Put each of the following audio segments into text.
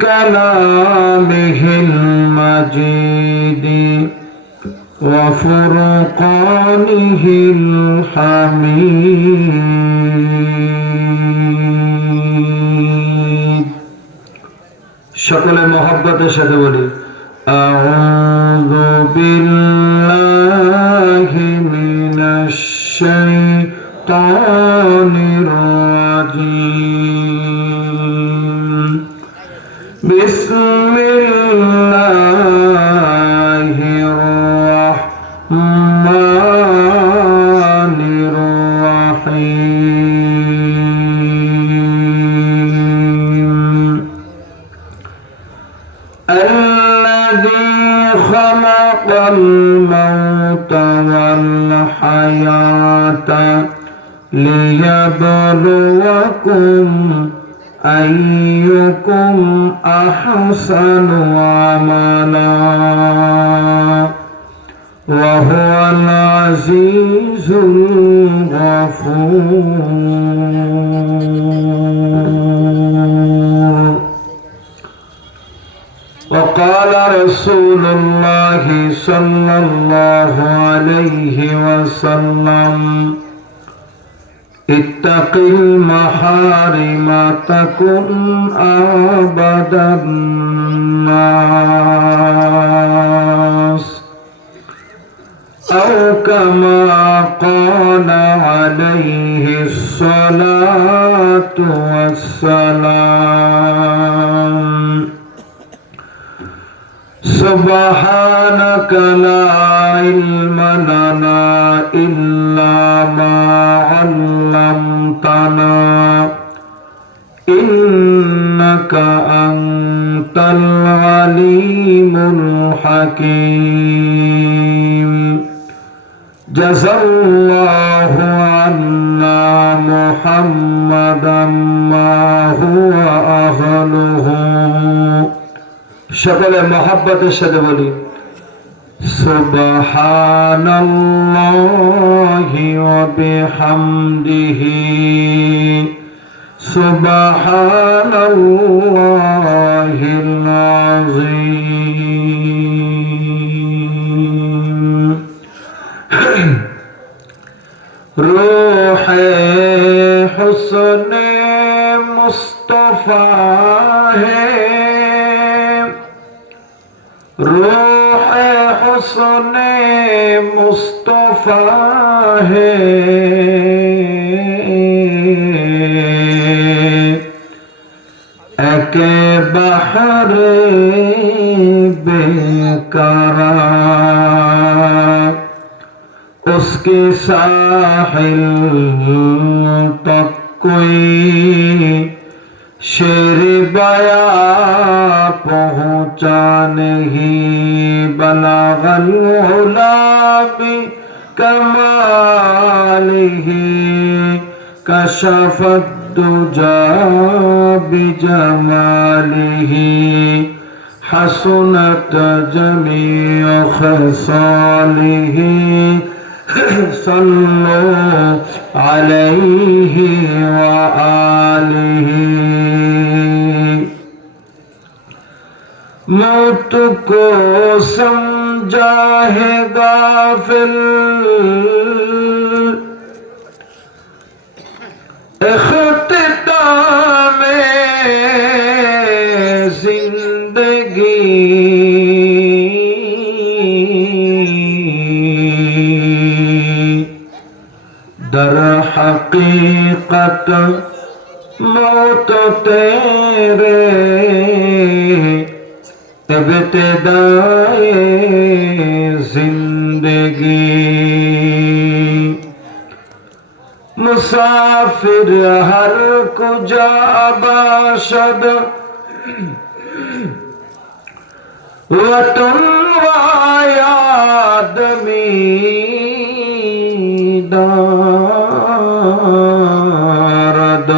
كلامه المجيد وفرقانه الحميد شكل محبة شدولي أعوذ بالله من الشيطان الرجيم بسم الله الرحمن الرحيم الذي خلق الموت والحياة ليبلوكم أيكم أحسن عملا وهو العزيز الغفور وقال رسول الله صلى الله عليه وسلم اتق المحارم تكن أعبد الناس أو كما قال عليه الصلاة والسلام سبحانك لا علم لنا إلا ما علمتنا إنك أنت العليم الحكيم جزا الله عنا محمدا ما هو أهله সকলে মহব্বতের সাথে বলি সুবহানাল্লাহি ওয়া বিহামদিহি সুবহানাল্লাহিল আযীম রূহে হুসনে মুস্তাফা হে रूह हुस्ने मुस्तफा है एक बहर बेकरार उसके साहिल तक कोई शेर बया पहुँचा नहीं बलागल गुलाबी कमालिही कशफत दुजा बिजमालिही हसनत जमीअ खसालिही सल्लु अलैहि व आलिही मौत को समझा है गाफिल इख्तिताम जिंदगी दर हकीकत मौत तेरे इब्तिदाए जिंदगी मुसाफिर हर कुजा बाशद वतन वायादमी दारद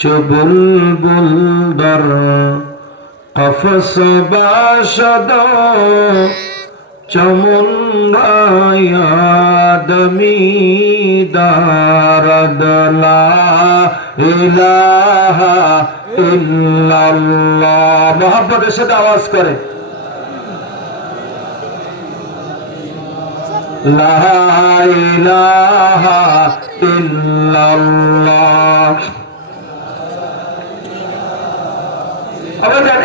चुबुलबुल दर कफस बाशद चमुंडायादमी दारदला इलाहा इल्लल्लाह मोहब्बत से आवाज करे ला इलाहा इल्लल्लाह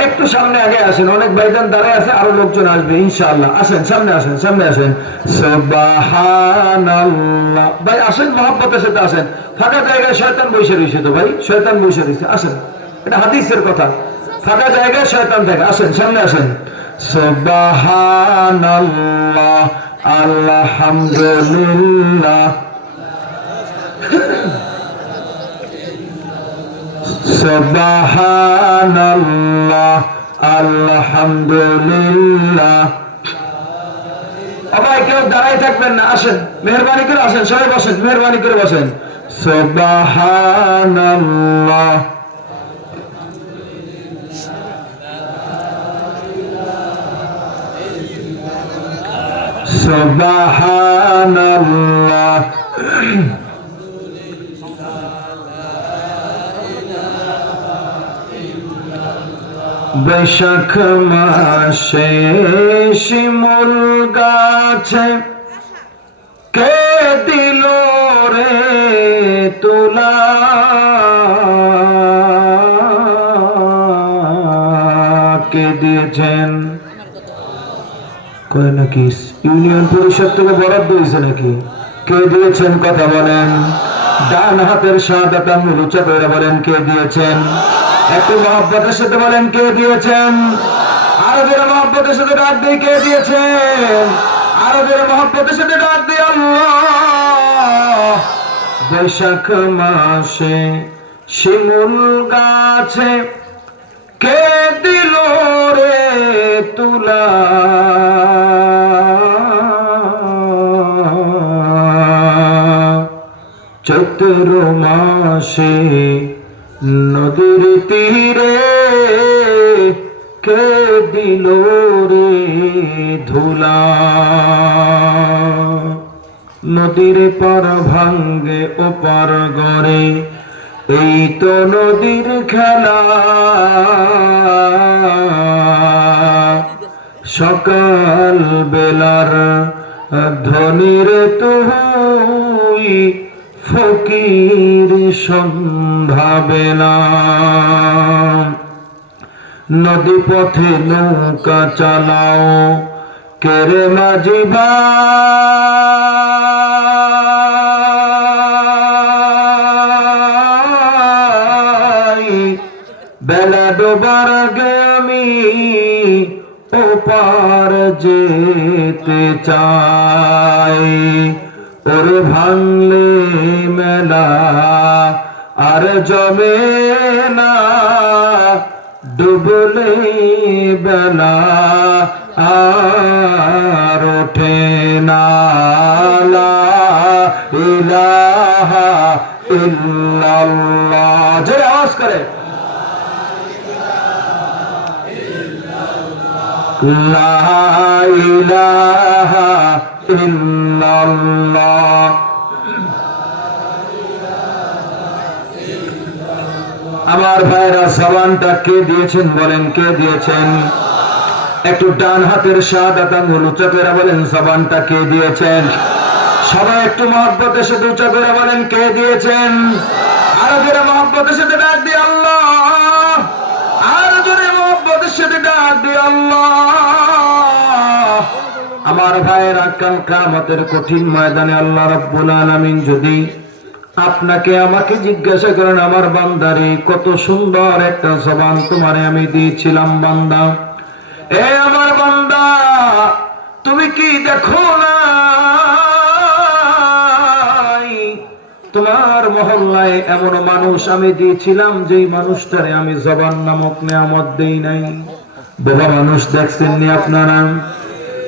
একটু সামনে আগে আসেন অনেক ভাইজান দাঁড়ায় আছে আরো লোকজন আসবে ইনশাআল্লাহ আসেন সামনে আসেন সুবহানাল্লাহ ভাই আসেন মহব্বতের সাথে আসেন ফাঁকা জায়গায় শয়তান বসে রয়েছে তো ভাই শয়তান বসে রয়েছে আসেন এটা হাদিসের কথা ফাঁকা জায়গায় শয়তান থাকে আসেন সামনে আসেন সুবহানাল্লাহ আলহামদুলিল্লাহ সুবহানাল্লাহ আলহামদুলিল্লাহ সবাই কেউ দাঁড়ায় থাকবেন না আসেন মেহেরবানি করে আসেন সবাই বসেন মেহেরবানি করে বসেন সুবহানাল্লাহ সুবহানাল্লাহ বৈশাখ মাসে শিমুল গাছে কে দিল রে তুলা কে দিয়েছেন কয় নাকি ইউনিয়ন পরিষদ থেকে বরাদ্দ হয়েছে নাকি কে দিয়েছেন কথা বলেন ডান হাতের শাহাদাত আঙ্গুল উঁচা করে বলেন কে দিয়েছেন একটু মহব্বতের সাথে বলেন কে দিয়েছেন আরো জোরে মহব্বতের সাথে ডাক দিয়ে কে দিয়েছেন আরো জোরে মহব্বতের সাথে ডাক দিয়ে আল্লাহ বৈশাখ মাসে শিমুল গাছে কে দিল রে তুলা চৈত্র মাসে নদীর তীরে কে দিল রে ধুলা নদীর পার ভাঙ্গে ওপার গড়ে এই তো নদীর খেলা সকাল বেলার ধনির তুই ফকির সন্ধ্যা বেলা নদী পথে নৌকা চালাও কেরে মাঝি ভাই বেলা ডোবার আগে আমি ওপার যেতে চাই ওরে ভাঙলে মেলা আর জমে না ডুবলে বেলা আর ওঠে না লা ইলাহা ইল্লাল্লাহ জোরে আওয়াজ করে লা ইলাহা ইল্লাল্লাহ আমার ভাইরা জবানটা কে দিয়েছেন বলেন কে দিয়েছেন একটু ডান হাতের শাহাদাত আঙ্গুল উঁচা করে বলেন জবানটা কে দিয়েছেন সবাই একটু মহব্বতের সাথে উঁচা করে বলেন কে দিয়েছেন আরো জোরে মহব্বতের সাথে ডাক দিয়ে আল্লাহ আরো জোরে মহব্বতের সাথে ডাক দিয়ে আল্লাহ আমার ভাইয়েরা কাল কিয়ামতের কঠিন ময়দানে আল্লাহ রাব্বুল আলামিন যদি আপনাকে আমাকে জিজ্ঞাসা করেন আমার বান্দারে কত সুন্দর একটা জবান তোমারে আমি দিয়েছিলাম বান্দা এ আমার বান্দা তুমি কি দেখো না তোমার মহল্লায় এমন মানুষ আমি দিয়েছিলাম যেই মানুষটারে আমি জবান নামক নেয়ামত দেই নাই বাবা মানুষ দেখছেন নি আপনারা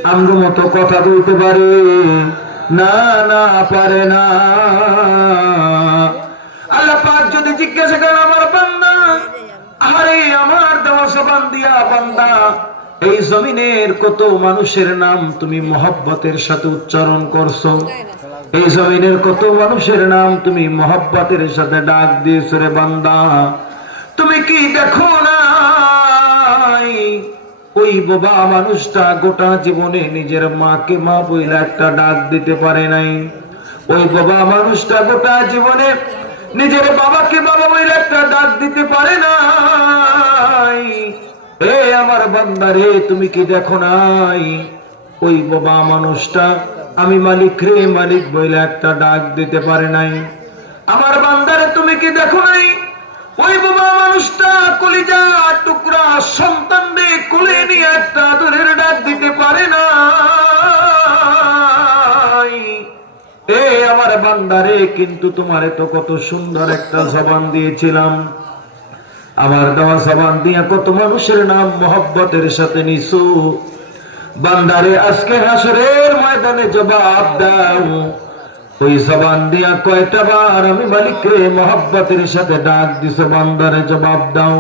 আমগো মতো কথা বলতে পারে না না পারে না আল্লাহ পাক যদি জিজ্ঞাসা করেন আমার বান্দা আরে আমার দেওয়া জবান দিয়া বান্দা এই জমিনের কত মানুষের নাম তুমি মহব্বতের সাথে উচ্চারণ করছো, এই জমিনের কত মানুষের নাম তুমি মহব্বতের সাথে ডাক দিয়েছো রে বান্দা। তুমি কি দেখো না ওই বাবা মানুষটা গোটা জীবনে নিজের মাকে মা বইলা একটা ডাক দিতে পারে নাই, ওই বাবা মানুষটা গোটা জীবনে নিজের বাবাকে বাবা বইলা একটা ডাক দিতে পারে নাই। এ আমার বান্দারে, তুমি কি দেখো নাই ওই বাবা মানুষটা আমি মালিক রে মালিক বইলা একটা ডাক দিতে পারে নাই? আমার বান্দারে, তুমি কি দেখো নাই ওই বাবা মানুষটা কলিজা টুকরা সন্তানদের কোলে নিয়ে একটা আদরের ডাক দিতে পারে না? এ আমার বান্দারে, কিন্তু তোমারে তো কত সুন্দর একটা জবান দিয়েছিলাম, আমার দেওয়া জবান দিয়া কত মানুষের নাম মহব্বতের সাথে নিছো। বান্দারে, আজকে হাসরের ময়দানে জবাব দাও, ওই জবান দিয়া কয়টা বার আমি মালিককে মহব্বতের সাথে ডাক দিছো? বান্দারে জবাব দাও।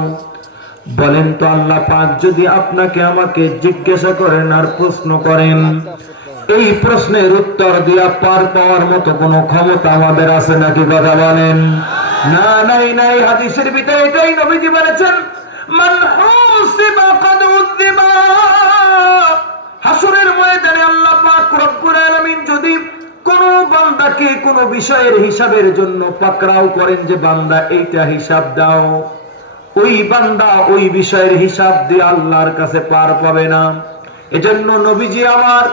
বলেন তো আল্লাহ পাক যদি আপনাকে আমাকে জিজ্ঞাসা করেন আর প্রশ্ন করেন, এই প্রশ্নের উত্তর দিয়া পার পাওয়ার মতো কোন ক্ষমতা আমাদের আছে নাকি? কথা বলেন। না, নাই নাই। হাদিসের ভিতরে এটাই নবীজি বলেছেন, মান হুসিবা কাদ উযিবা। হাসরের ময়দানে আল্লাহ পাক রব্বুল আলামিন যদি কোন বান্দাকে কোন বিষয়ের হিসাবের জন্য পাকড়াও করেন যে বান্দা এইটা হিসাব দাও, ওই বান্দা ওই বিষয়ের হিসাব দিয়ে আল্লাহর কাছে পার পাবে না। এজন্য নবীজি আমার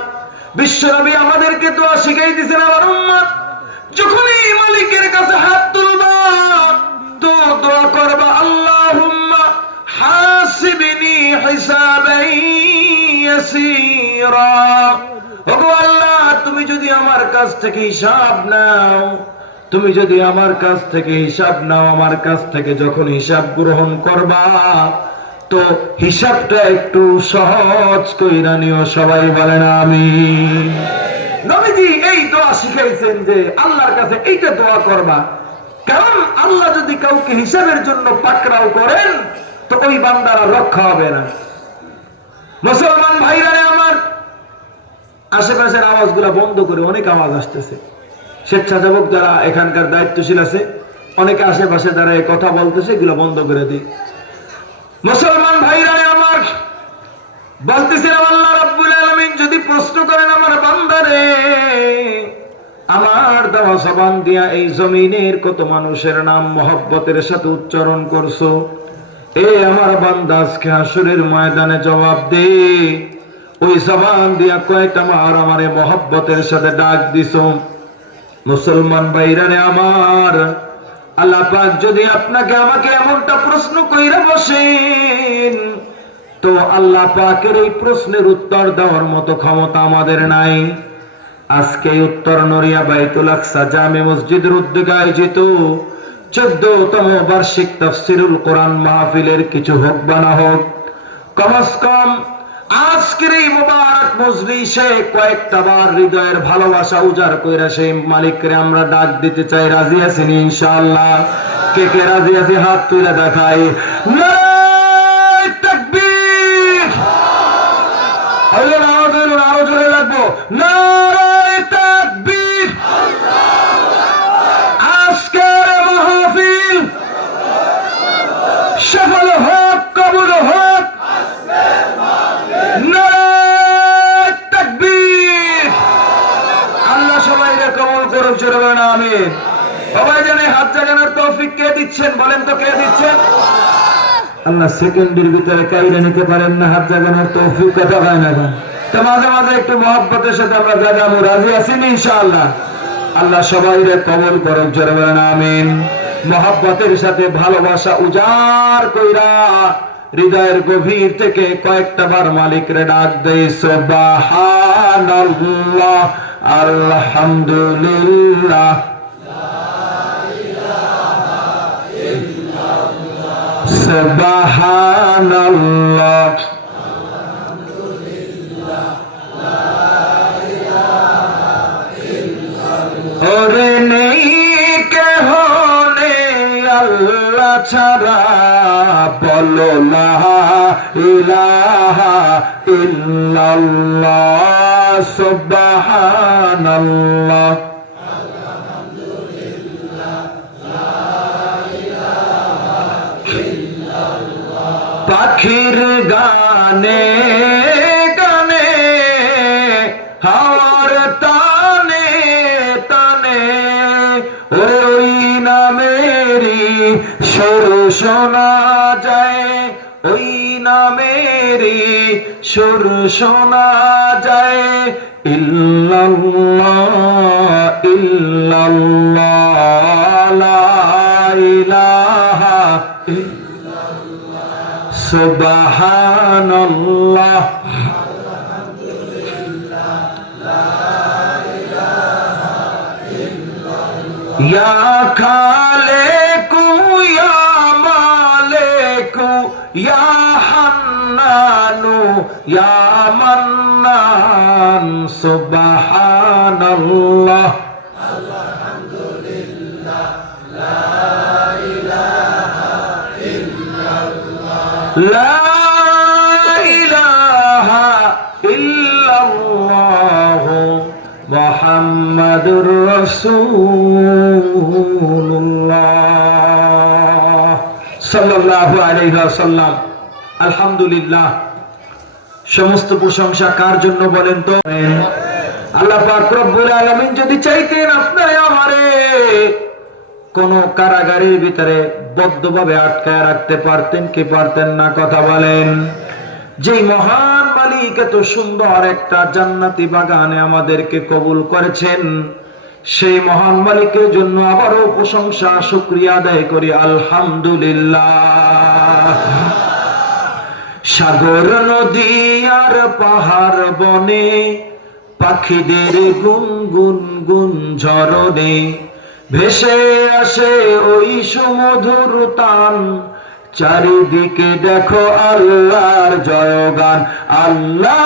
বিশ্ব নবী আমাদেরকে দোয়া শিখাই দিয়েছেন, আমার উম্মত যখনই মালিকের কাছে হাত তুলবা তো দোয়া করবা, আল্লাহুম্মা হাসিবনি হিসাবান ইয়াসীরা। ওগো আল্লাহ, তুমি যদি আমার কাছ থেকে হিসাব নাও, তুমি যদি আমার কাছ থেকে হিসাব নাও, আমার কাছ থেকে যখন হিসাব গ্রহণ করবা তো হিসাবটা একটু সহজ কইরা নিও। সবাই বলেন আমিন। নবীজি এই দোয়া শিখাইছেন যে আল্লাহর কাছে এইটা দোয়া করবা, কারণ আল্লাহ যদি কাউকে হিসাবের জন্য পাকড়াও করেন তো ওই বান্দারা রক্ষা হবে না। মুসলমান ভাইরা আমার, আশেপাশের আওয়াজগুলা বন্ধ করে, অনেক আওয়াজ আসতেছে। স্বেচ্ছাসেবক যারা এখানকার দায়িত্বশীল আছে, অনেকে আশেপাশে যারা কথা বলতেছে, এগুলো বন্ধ করে দিই। মুসলমান ভাইরা আমার, বলতেছিলাম আল্লাহ রাব্বুল আলামিন যদি প্রশ্ন করেন আমার বান্দারে, আমার দেওয়া জবান দিয়া এই জমিনের কত মানুষের নাম মহব্বতের সাথে উচ্চারণ করছো, এ আমার বান্দা আজকে হাসরের ময়দানে জবাব দে, ওই জবান দিয়া কয়টা মার আমারে মহব্বতের সাথে ডাক দিছো? মুসলমান ভাইরারে আমার, আল্লাহ পাক যদি আপনাকে আমাকে এমনটা প্রশ্ন কইরা বসেন তো আল্লাহ পাকের এই প্রশ্নের উত্তর দেওয়ার মতো ক্ষমতা আমাদের নাই। আজকে উত্তর নড়িয়া বাইতুল আকসা জামে মসজিদের উদ্যোগে আয়োজিত 14তম বার্ষিক তাফসীরুল কোরআন মাহফিলের কিছু হোক বা না হোক, কমস কম আজকের এই মুবারক মজলিসে কয়েকটা বার হৃদয়ের ভালোবাসা উজাড় কইরা সেই মালিককে আমরা ডাক দিতে চাই। রাজি আছেন ইনশাআল্লাহ? কে কে রাজি আছে হাত তুলে দেখাই। নারে তাকবীর! আরো জোরে লাগবো। নারে তাকবীর! আজকের মাহফিল সফল হোক, কবুল হোক। আল্লাহ সবাইকে কবুল করুন, জোরে বলেন আমিন। সবাই জানে হাত জাগানোর তৌফিক কে দিচ্ছেন? বলেন তো কে দিচ্ছেন? আল্লাহ সেকেন্ডের ভিতরে কাইরা নিতে পারেন না, হাত জাগানোর তৌফিক কথা হয় না। তো মাঝে মাঝে একটু মহব্বতের সাথে আমরা জাগাবো। রাজি আছেন ইনশাআল্লাহ? আল্লাহ সবাইকে কবুল করুন, জোরে বলেন আমিন। মহব্বতের সাথে ভালোবাসা উজাড় কইরা হৃদয়ের গভীর থেকে কয়েকটা বার মালিকরে ডাক দেই, সুবহানাল্লাহ, আলহামদুলিল্লাহ, সুবহানাল্লাহ, ওরে নেই কেহ নেই আল্লাহ ছাড়া, বলো লা ইলাহা ইল্লাল্লাহ সুবহানাল্লাহ। পাখির গানে গানে হাওয়ার তানে তানে ওই নামেরই সুর শোনা যায়, ওই নামেরই সুর শোনা যায়। ইল্লাল্লাহ ইল্লাল্লাহ লা ইলাহা সুবহানাল্লাহ। ইয়া খালেকু ইয়া মালেকু ইয়া হান্নানু ইয়া মান্নান সুবহানাল্লাহ। লা ইলাহা ইল্লাল্লাহ মুহাম্মাদুর রাসূলুল্লাহ সাল্লাল্লাহু আলাইহি ওয়াসাল্লাম। আলহামদুলিল্লাহ, সমস্ত প্রশংসা কার জন্য বলেন তো? আল্লাহ পাক রব্বুল আলামিন যদি চাইতেন আপনারে আমারে কোন কারাগারের ভিতরে বদ্ধভাবে আটকায় রাখতে পারতেন কি পারতেন না? কথা বলেন। যেই মহান মালিক এত সুন্দর একটা জান্নাতি বাগানে আমাদেরকে কবুল করেছেন, সেই মহান মালিকের জন্য আবারও প্রশংসা শুকরিয়া আদায় করি আলহামদুলিল্লাহ। সাগর নদী আর পাহাড় বনে পাখিদের গুনগুন গুন ঝরনে ভেসে আসে ওই সুমধুর তান, চারিদিকে দেখো আল্লাহর জয়গান। আল্লাহ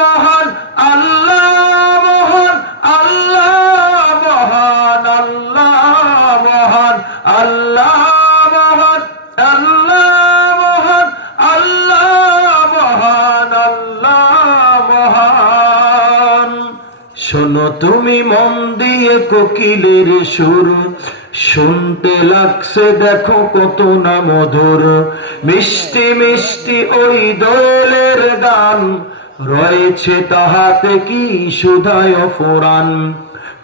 মহান, আল্লাহ মহান, আল্লাহ মহান, আল্লাহ মহান, আল্লাহ মহান, আল্লাহ মহান, আল্লাহ মহান, আল্লাহ মহান। শোনো তুমি মন দিয়ে কোকিলের সুর, শুনতে লাগছে দেখো কত না মধুর, মিষ্টি মিষ্টি ওই দোয়েলের গান, রয়েছে তাহাতে কি সুধায় ফুরান।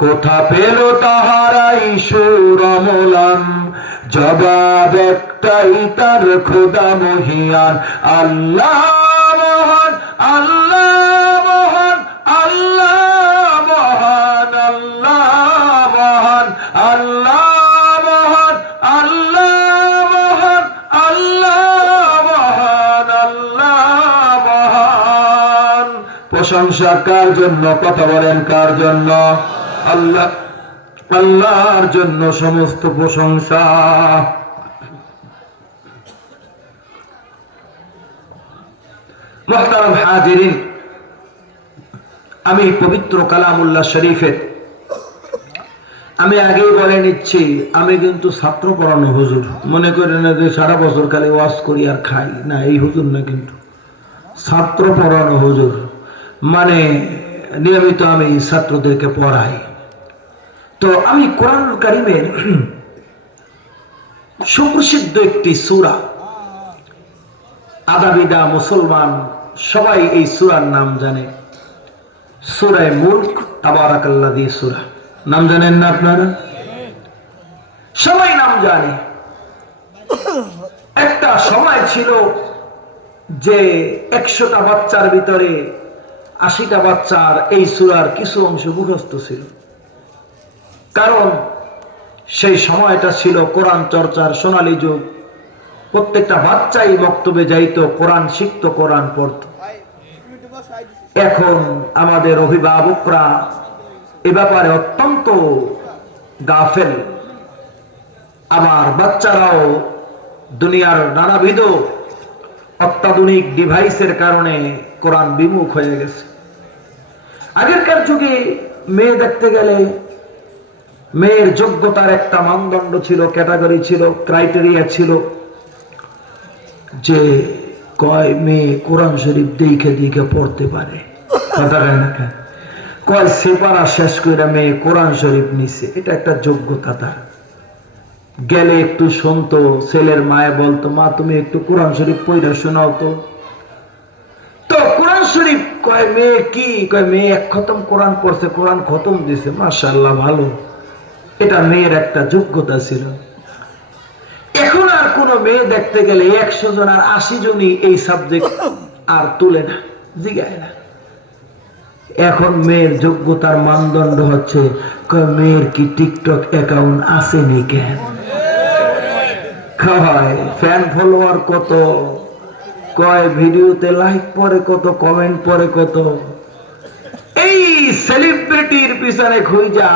কোথা পেল তাহারাই সুর অমলান, জবাব একটাই তার খোদা মহিয়ান। আল্লাহ মহান, আল্লাহ মহান, আল্লাহ মহান, আল্লাহ মহান, আল্লাহ মহান, আল্লাহ মহান, আল্লাহ মহান, আল্লাহ মহান। প্রশংসা কার জন্য? কথা বলেন কার জন্য? আল্লাহ, আল্লাহর জন্য সমস্ত প্রশংসা। মুহতারাম হাজিরিন, আমি পবিত্র কালামুল্লাহ শরীফের আমি আগেই বলে নিচ্ছি, আমি কিন্তু ছাত্র পড়ানো হুজুর। মনে করেন যে সারা বছর খালি ওয়াজ করি আর খাই না, এই হুজুর না, কিন্তু ছাত্র পড়ানো হুজুর। মানে নিয়মিত আমি ছাত্রদেরকে পড়াই। তো আমি কোরআনুল কারীমের সুপ্রসিদ্ধ একটি সূরা, আদাবিদা মুসলমান সবাই এই সূরার নাম জানে, সূরা মুলক তাবারাকাল্লাযী সূরা। নাম জানেন না আপনারা? সবাই নাম জানে। একটা সময় ছিল যে 100টা বাচ্চার ভিতরে 80টা বাচ্চার এই সূরার কিছু অংশ মুখস্থ ছিল। কারণ সেই সময়টা ছিল কোরআন চর্চার সোনালী যুগ। প্রত্যেকটা বাচ্চাই মক্তবে যাইতো, কোরআন শিখত, কোরআন পড়ত। এখন আমাদের অভিভাবকরা এ ব্যাপারে অত্যন্ত গাফেল। আমার বাচ্চারাও দুনিয়ার নানাবিধ অত্যাধুনিক ডিভাইসের কারণে কোরআন বিমুখ হয়ে গেছে। আগেরকার যুগে মেয়ে দেখতে গেলে মেয়ের যোগ্যতার একটা মানদণ্ড ছিল, ক্যাটাগরি ছিল, ক্রাইটেরিয়া ছিল। যে কয় মেয়ে কোরআন শরীফ দেখে দেখে পড়তে পারে, কথা কয় না কেন? কয় সেপারা শেষ করে মেয়ে কোরআন শরীফ নিছে, এটা একটা যোগ্যতা তার। গেলে একটু শুনতো, ছেলের মায়ে বলতো মা তুমি একটু কোরআন শরীফ পড়ে শোনাও তো। তো কোরআন শরীফ কয় মেয়ে কি, কয় মেয়ে এক খতম কোরআন পড়ছে, কোরআন খতম দিছে, মাশাআল্লাহ ভালো। এটা মেয়ের একটা যোগ্যতা ছিল। এখন আর কোন মেয়ে দেখতে গেলে 100 জন আর 80 জনই এই সাবজেক্ট আর তুলে না, জিগায় না। এখন মেয়ের যোগ্যতার মানদণ্ড হচ্ছে মেয়ের কি টিকটক অ্যাকাউন্ট আছে নি, কেন কয় ফ্যান ফলোয়ার কত, কয় ভিডিওতে লাইক পরে কত, কমেন্ট পরে কত। এই সেলিব্রিটির পিছনে খুঁজা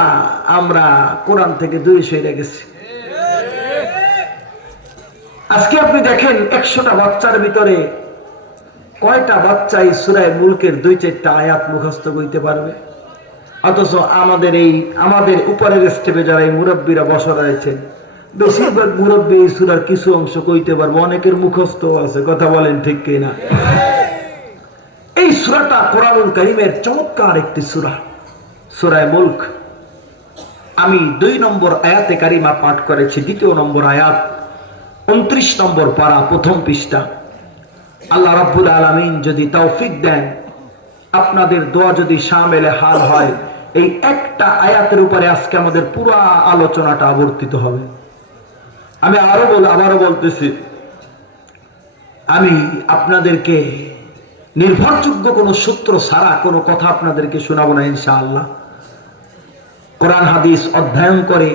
আমরা কোরআন থেকে দূরে সরে গেছি। আজকে আপনি দেখেন 100টা বাচ্চার ভিতরে কয়টা বাচ্চাই সূরা মুলকের 2-4টা আয়াত মুখস্থ করতে পারবে? অথচ আমাদের উপরের স্টেপে যারা এই মুরব্বীরা বসা রয়েছেন, বেশিরভাগ মুরব্বী এই সূরার কিছু অংশ কইতে পারবে, অনেকের মুখস্থ আছে, কথা বলেন ঠিক কিনা? এই সূরাটা কোরআনুল কারীমের চমৎকার একটি সূরা, সূরা মুলক। আমি 2 নম্বর আয়াতে কারিমা পাঠ করেছি, 2 নম্বর আয়াত, 29 নম্বর পারা, 1ম পৃষ্ঠা। আল্লাহ রাব্বুল আলামিন যদি তৌফিক দেন, আপনাদের দোয়া যদি শামিলে হাল হয়, এই একটা আয়াতের উপরে আজকে আমাদের পুরো আলোচনাটা আবর্তিত হবে। আমি আবারও বলতেছি, আমি আপনাদেরকে নির্ভরযোগ্য কোন সূত্র ছাড়া কোনো কথা আপনাদেরকে শোনাবো না ইনশাআল্লাহ। কোরআন হাদিস অধ্যয়ন করে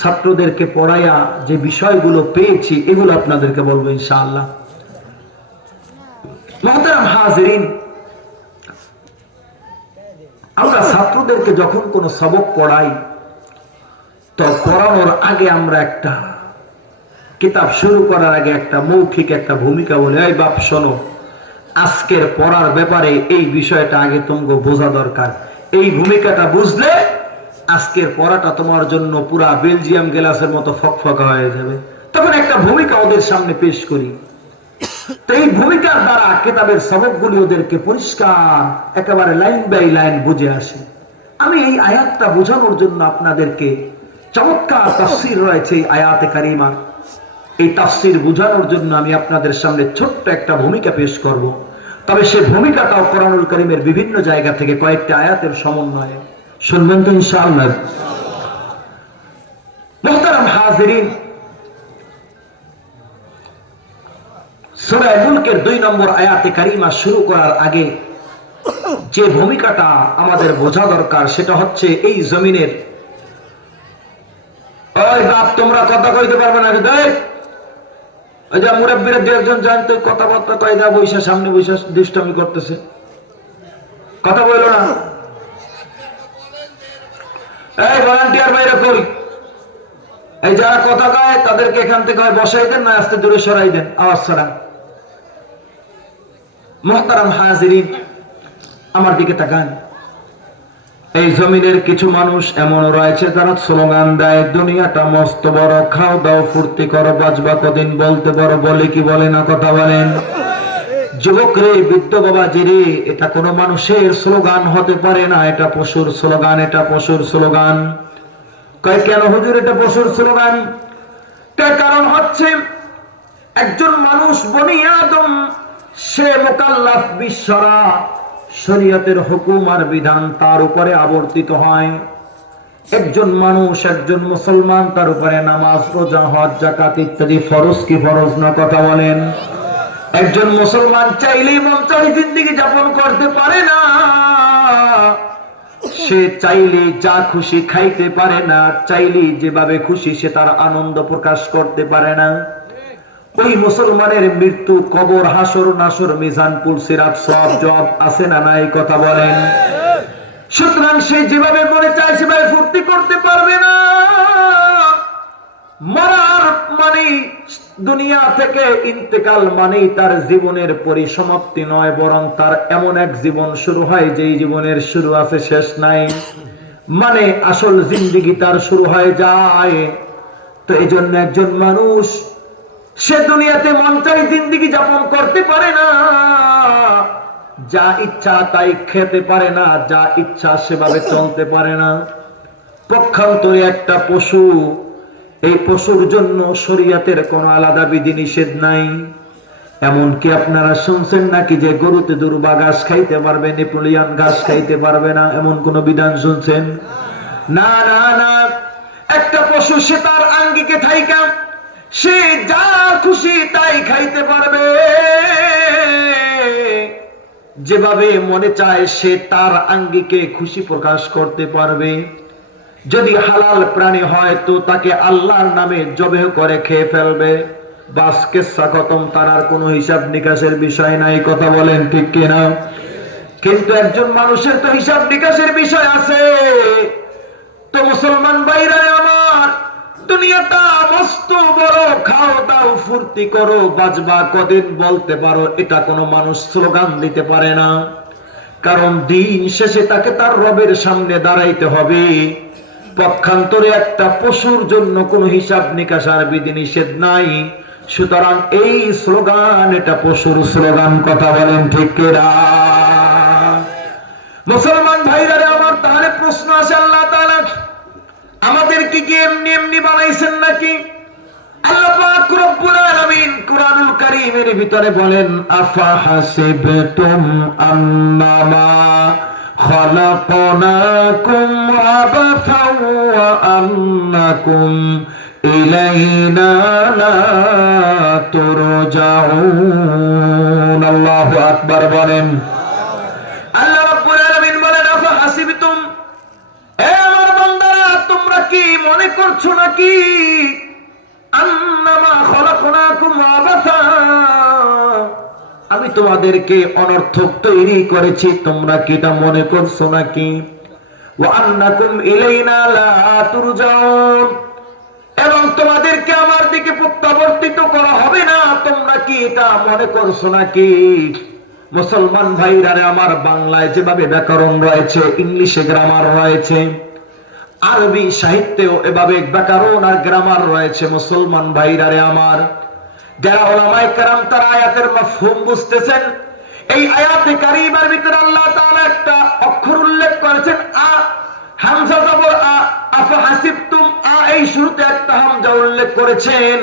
ছাত্রদেরকে পড়াইয়া যে বিষয়গুলো পেয়েছি এগুলো আপনাদেরকে বলবো ইনশাআল্লাহ। মুহতারাম হাজিরিন, আমরা ছাত্রদেরকে যখন কোনো সবক পড়াই, তো পড়ানোর আগে আমরা একটা কিতাব শুরু করার আগে একটা মৌখিক একটা ভূমিকা বলে, এই বাপ শোনো, আজকের পড়ার ব্যাপারে এই বিষয়টা আগে তোমাকে বোঝা দরকার। এই ভূমিকাটা বুঝলে আজকের পড়াটা তোমার জন্য পুরা বেলজিয়াম গ্লাসের মতো ফকফকা হয়ে যাবে। তখন একটা ভূমিকা ওদের সামনে পেশ করি, তো এই ভূমিকার দ্বারা কিতাবের সবকগুলি ওদেরকে পরিষ্কার একেবারে লাইন বাই লাইন বুঝে আসে। আমি এই আয়াতটা বোঝানোর জন্য আপনাদেরকে চমৎকার তাফসীর রয়েছে এই আয়াতে কারিমা, এই তাফসীর বোঝানোর জন্য আমি আপনাদের সামনে ছোট্ট একটা ভূমিকা পেশ করব। তবে সেই ভূমিকাটাও কোরআনুল কারীমের বিভিন্ন জায়গা থেকে কয়েকটা আয়াতের সমন্বয়ে, শুনবেন তো ইনশাআল্লাহ। মুহতারাম হাজিরিন, সূরা মুলকের 2 নম্বর আয়াতে কারিমা শুরু করার আগে যে ভূমিকাটা আমাদের বোঝা দরকার সেটা হচ্ছে এই জমিনের, ওই বাপ তোমরা কথা কইতে পারবে না, ওই যে মুরব্বীরা 2-1 জানতো কথাবার্তা কয়দা বৈশা সামনে বৈশা দুষ্টামি করতেছে, কথা বললো না। এই ভলান্টিয়ার বাইরে কই, এই যারা কথা কয় তাদেরকে এখান থেকে হয় বসাই দেন, না আস্তে দূরে সরাই দেন, আওয়াজ ছাড়া। মুহতারাম হাজিরিন, আমার দিকে তাকান। এই জমিনের কিছু মানুষ এমন রয়েছে যারা স্লোগান দেয়, দুনিয়াটা মস্ত বড়, খাও দাও ফুর্তি করো, বাঁচবা কদিন, বলতে বড়, বলে কি বলে না, কথা বলেন। যুবক রে, বৃদ্ধ বাবাজি রে, এটা কোনো মানুষের স্লোগান হতে পারে না, এটা পশুর স্লোগান, এটা পশুর স্লোগান। কয় কেন হুজুর এটা পশুর স্লোগান? কারণ হচ্ছে একজন মানুষ বনি আদম, সে মুকাল্লাফ বিশ্বরা, শরীয়তের হুকুম আর বিধান তার উপরে আবর্তিত হয়। একজন মানুষ, একজন মুসলমান, তার উপরে নামাজ, রোজা, হজ, যাকাত ইত্যাদি ফরজ কি ফরজ না, কথা বলেন। একজন মুসলমান চাইলেই মন চাই জিন্দেগি যাপন করতে পারে না, সে চাইলে যা খুশি খাইতে পারে না, চাইলে যেভাবে খুশি সে তার আনন্দ প্রকাশ করতে পারে না। ওই মুসলমানের মৃত্যু, কবর, হাসর নাসর, মিজান, পুল, সিরাত, সব জব আছে না নাই, কথা বলেন। সুতরাং সে যেভাবে মনে চায় সেভাবে ফুর্তি করতে পারবে না। মরার মানে, দুনিয়া থেকে ইন্তেকাল মানেই তার জীবনের পরিসমাপ্তি নয়, বরং তার এমন এক জীবন শুরু হয় যেই জীবনের শুরু আছে শেষ নাই, মানে আসল জিন্দেগি তার শুরু হয়ে যায়। তো এই জন্য একজন মানুষ সে দুনিয়াতে মন চাই জিন্দেগি যাপন করতে পারে না, যা ইচ্ছা তাই খেতে পারে না, যা ইচ্ছা সেভাবে চলতে পারে না। পক্ষান্তরে একটা পশু, এই পশুর জন্য শরীয়তের কোনো আলাদা বিধিনিষেধ নাই। এমনকি আপনারা শুনছেন নাকি যে গরুতে দুর্বা ঘাস খাইতে পারবে, নেপোলিয়ান ঘাস খাইতে পারবে না, এমন কোন বিধান শুনছেন? না না না, একটা পশু সে তার আঙ্গিকে থাইকা সে যা খুশি তাই খাইতে পারবে, যেভাবে মনে চায় সে তার আঙ্গিকে খুশি প্রকাশ করতে পারবে। যদি হালাল প্রাণী হয় তো তাকে আল্লাহর নামে জবেহ করে খেয়ে ফেলবে, বাস কেসা খতম, তার আর কোনো হিসাব নিকাশের বিষয় নাই। কথা বলেন ঠিক কিনা? কিন্তু একজন মানুষের তো হিসাব নিকাশের বিষয় আছে। তো মুসলমান ভাইরা আমার, দুনিয়াটা মস্ত বড়, খাও দাও ফুর্তি করো, বাজবা কদিন বলতে পারো, এটা কোনো মানুষ স্লোগান দিতে পারে না। কারণ দিন শেষে তাকে তার রবের সামনে দাঁড়াইতে হবে। পক্ষান্তরে একটা পশুর জন্য কোনো হিসাব নিকাশ আর বিধিনিষেধ নাই। সুতরাং এই স্লোগান এটা পশুর স্লোগান। কথা বলেন ঠিক কিনা? মুসলমান ভাইরা আমার, তাহলে প্রশ্ন আসে, আল্লাহ তাআলা আমাদেরকে কি এমনি এমনি বানাইছেন নাকি? আল্লাহ পাক রব্বুল আলামিন কুরআনুল কারীমের ভিতরে বলেন, আফা হাসিবতুম আন্নামা খালাকনাকুম আবাথাও ওয়া আন্নাকুম ইলাইনা লা তুরজাউন। আল্লাহু আকবার বলেন। আল্লাহ রাব্বুল আলামিন বলেন, আফা হাসিবতুম, এ আমার বান্দারা তোমরা কি মনে করছো নাকি আন্নামা খালাকনাকুম আবাথা, আমি তোমাদেরকে অনর্থক তৈরি করেছি, তোমরা কি এটা মনে করছো নাকি? ওয়া আন্নাকুম ইলাইনা লা তুরজাউন, এবং তোমাদেরকে আমার দিকে প্রত্যাবর্তিত করা হবে না, তোমরা কি এটা মনে করছো নাকি? মুসলমান ভাইরা আমার, বাংলায় যেভাবে ব্যাকরণ রয়েছে, ইংলিশে গ্রামার রয়েছে, আরবি সাহিত্যেও এভাবে ব্যাকরণ আর গ্রামার রয়েছে। মুসলমান ভাইরা আমার, যারা উলামায়ে কেরাম তারা আয়াতের মাফহুম বুঝতেছেন, এই আয়াতে কারিমার ভিতরে আল্লাহ তাআলা একটা অক্ষর উল্লেখ করেছেন, আ, হামজা জবর আ, আফা হাসিবতুম, আ এই শুরুতে একটা হামজা উল্লেখ করেছেন।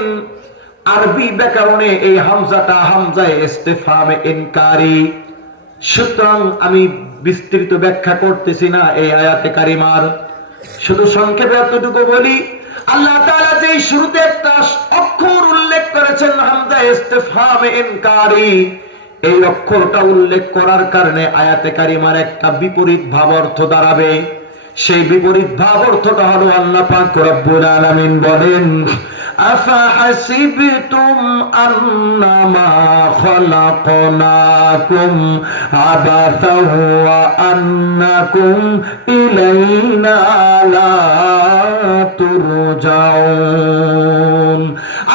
আরবি ব্যাকরণে এই হামজাটা হামজায়ে ইস্তিফহামে ইনকারি। সুতরাং আমি বিস্তৃত ব্যাখ্যা করতেছি না এই আয়াতে কারিমার, শুধু সংক্ষেপে এতটুকু বলি, আল্লাহ তাআলা যে শুরুতে একটা অক্ষর উল্লেখ করেছেন হামজা ইস্তিফহামে ইনকারি, এই অক্ষরটা উল্লেখ করার কারণে আয়াতে কারিমার একটা বিপরীত ভাব অর্থ দাঁড়াবে। সেই বিপরীত ভাব অর্থটা হলো, আল্লাহ পাক রব্বুল আলামিন বলেন, আফা হাসিবতুম আন্নামা খালাকনাকুম আবাথা ওয়া আন্নাকুম ইলাইনা লা তুরজাউন।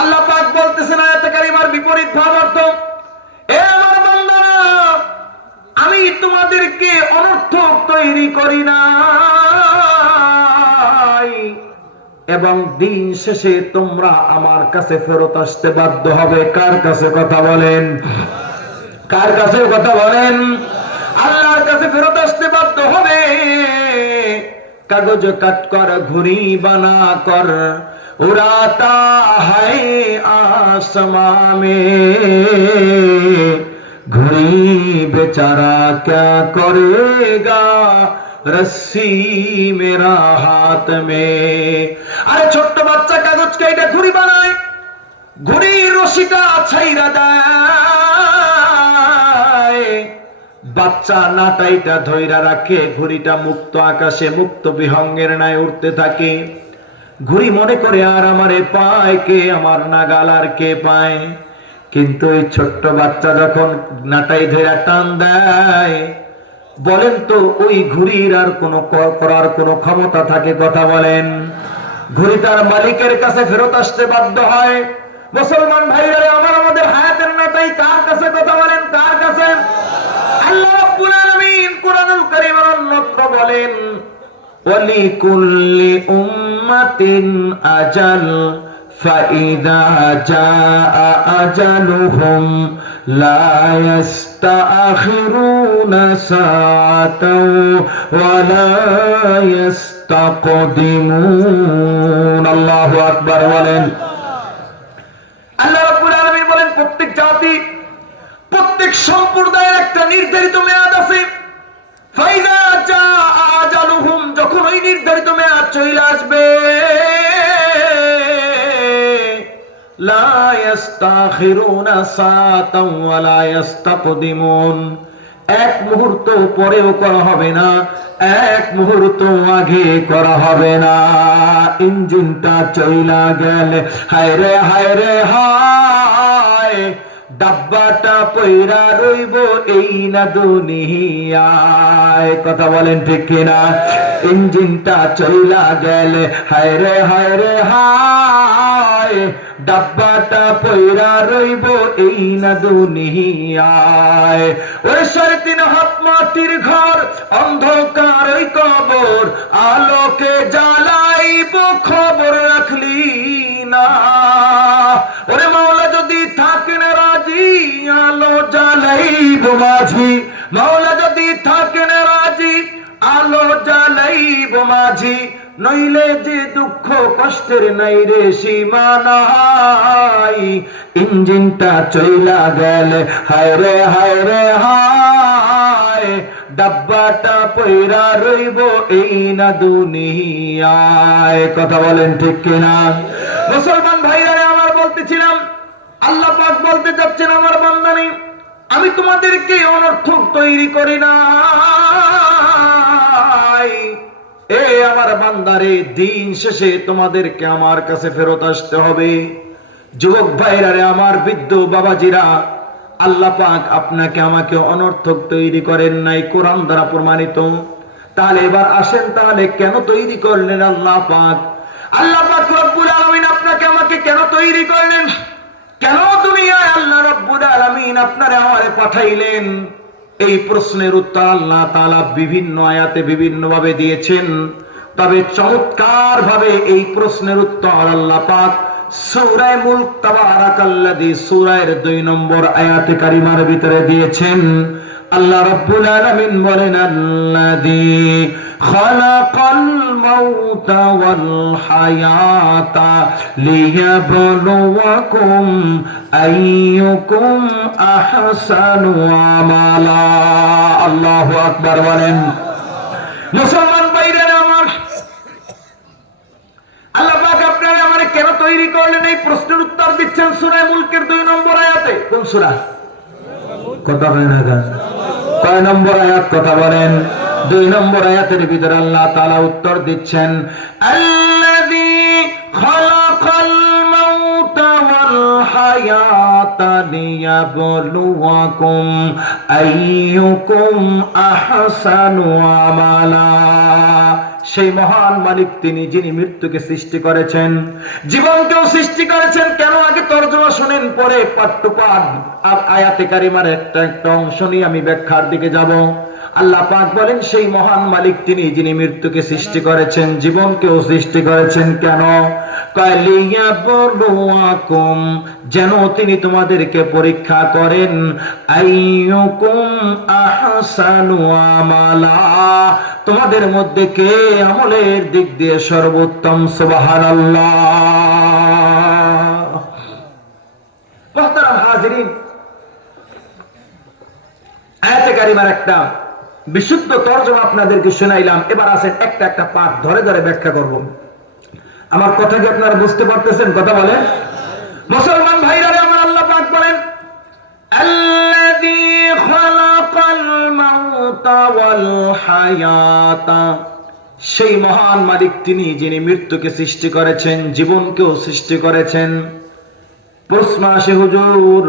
আল্লাহ পাক বলতেছেন আয়াতে কারিমার বিপরীত ভাব অর্থ, এ আমার বান্দারা, আমি তোমাদেরকে অনর্থক তৈরি করি না, এবং দিন শেষে তোমরা আমার কাছে ফেরত আসতে বাধ্য হবে। কার কাছে? কথা বলেন। কার কাছে? কথা বলেন। আল্লাহর কাছে ফেরত আসতে বাধ্য হবে। কাগজ কাট কর, ঘুড়ি বানা কর, উড়াতা है आसमां में, घुड़ी बेचारा क्या करेगा रस्सी मेरा हाथ में। আরে ছোট্ট বাচ্চা কাগজ কেটে ঘুড়ি বানায়, ঘুড়ির রশিটা ছাইরা দেয়, বাচ্চা নাটাইটা ধইরা রাখে, ঘুড়িটা মুক্ত আকাশে মুক্ত বিহঙ্গের ন্যায় উঠতে থাকে। ঘুড়ি মনে করে আর আমারে পায় কে, আমার নাগাল আর কে পায়। কিন্তু এই ছোট্ট বাচ্চা যখন নাটাই ধইরা টান দেয়, বলেন তো ওই ঘুড়ির আর কোনো করার কোনো ক্ষমতা থাকে? কথা বলেন। ঘুড়ি তার মালিকের কাছে ফেরত আসতে বাধ্য হয়। মুসলমান ভাইরা আমার, আমাদের হায়াতের নাটাই কার কাছে? কথা বলেন, কার কাছে? আল্লাহ রাব্বুল আলামিন কুরআনুল কারীমের অন্যত্র বলেন, ওয়ালিকুল্লি উম্মাতিন আজাল فإذا جاء أجلهم لا يستأخرون ساعة ولا يستقدمون الله أكبر বলেন আল্লাহ রাব্বুল আলামিন বলেন প্রত্যেক জাতি প্রত্যেক সম্প্রদায়ের একটা নির্ধারিত মেয়াদ আছে ফাইদা জাআ আজালুহুম যখন ওই নির্ধারিত মেয়াদ চলে আসবে লা ইস্তাখিরুনা সাআতাও ওয়া লা ইস্তাকদিমুন এক মুহূর্ত পরেও করা হবে না এক মুহূর্ত আগে করা হবে না ইঞ্জিনটা চইলা গেলে হায় রে হায় ডাব্বাটা পয়রা রইব এই না দুনিয়ায় কথা বলেন ঠিক কিনা ইঞ্জিনটা চইলা গেলে হায় রে হায় ডাব্বাটা পয়রা রইব এই না দুনিয়ায় ওই 3.5 হাত মাটির ঘর অন্ধকার ওই কবর আলোকে জ্বালাইব খবর রাখলি না ওরে মাওলা যদি থাকেন রাজি আলো জ্বালাইব মাঝি মাওলা যদি থাকেন রাজি আলো জ্বালাইব মাঝি নইলে যে দুঃখ কষ্টের নাই রে সীমা নাই ইঞ্জিনটা চইলা গেলে হায় রে হায় ডাব্বাটা পয়রা রইব এই না দুনিয়ায় কথা বলেন ঠিক কিনা মুসলমান ভাইরা আমার বলতেছিলাম আল্লাহ পাক বলতে যাচ্ছেন আমার বান্দা নেই আমি তোমাদেরকে অনর্থক তৈরি করি না আমার বান্দারে দিন শেষে তোমাদেরকে আমার কাছে ফেরত আসতে হবে যুবক ভাইরা রে আমার বৃদ্ধ বাবাজিরা আল্লাহ পাক আপনাকে আমাকে অনর্থক তৈরি করেন নাই কোরআন দ্বারা প্রমাণিত তাহলে এবার আসেন তাহলে কেন তৈরি করলেন আল্লাহ পাক রব্বুল আলামিন আপনাকে আমাকে কেন তৈরি করলেন কেন দুনিয়ায় আল্লাহ রব্বুল আলামিন আপনারে আমারে পাঠাইলেন এই প্রশ্নের উত্তর আল্লাহ তাআলা বিভিন্ন আয়াতে বিভিন্ন ভাবে দিয়েছেন তবে চমৎকার ভাবে এই প্রশ্নের উত্তর আল্লাহ পাক সূরা মুলক তাবারাকাল্লাযী সূরা এর 2 নম্বর আয়াতে কারিমার ভিতরে দিয়েছেন আল্লাহ রাব্বুল আলামিন বলেন আল্লাযী খালাকাল মাউতা ওয়াল হায়াতা লিয়াবলুয়াকুম আইয়ুকুম আহসানু আমালা আল্লাহু আকবার বলেন মুসলমান ভাইরা আমার আল্লাহ পাক আপনারা আমারে কেন তৈরি করলেন এই প্রশ্নের উত্তর দিচ্ছেন সূরা মুলকের 2 নম্বর আয়াতে কোন সূরা কথা হয় না গান কয় নম্বর আয়াত কথা বলেন 2 নম্বর আয়াতের ভিতরে আল্লাহ তাআলা উত্তর দিচ্ছেন আল্লাযী খালাকাল মাউতা ওয়াল হায়াতা লিয়াবলুয়াকুম আইয়ুকুম আহসানু আমালা সেই মহান মালিক তিনি যিনি মৃত্যুকে সৃষ্টি করেছেন জীবনকেও সৃষ্টি করেছেন কেন আগে তরজমা শুনেন পরে পাঠ টু পাঠ আয়াতে কারিমার একটা অংশ নিয়ে আমি ব্যাখ্যার দিকে যাব আল্লাহ পাক বলেন সেই মহান মালিক তিনি যিনি মৃত্যুকে সৃষ্টি করেছেন জীবনকেও সৃষ্টি করেছেন কেন লিয়াবলুয়াকুম যেন তিনি তোমাদেরকে পরীক্ষা করেন আইয়ুকুম আহসানু আমালা তোমাদের মধ্যে কে আমলের দিক দিয়ে সর্বোত্তম সুবহানাল্লাহ মুহতারাম হাজিরিন আয়াতে কারিমার একটা বিশুদ্ধ তরজমা আপনাদেরকে শোনাইলাম এবার আসেন একটা একটা পাঠ ধরে ধরে ব্যাখ্যা করব আমার কথা কি আপনারা বুঝতে পারতেছেন কথা বলেন মুসলমান ভাইরা আমার আল্লাহ পাক বলেন আল্লাযী খালাকাল মাউতা ওয়াল হায়াতা সেই মহান মালিক তিনি যিনি মৃত্যুকে সৃষ্টি করেছেন জীবনকেও সৃষ্টি করেছেন প্রশ্ন আসে হুজুর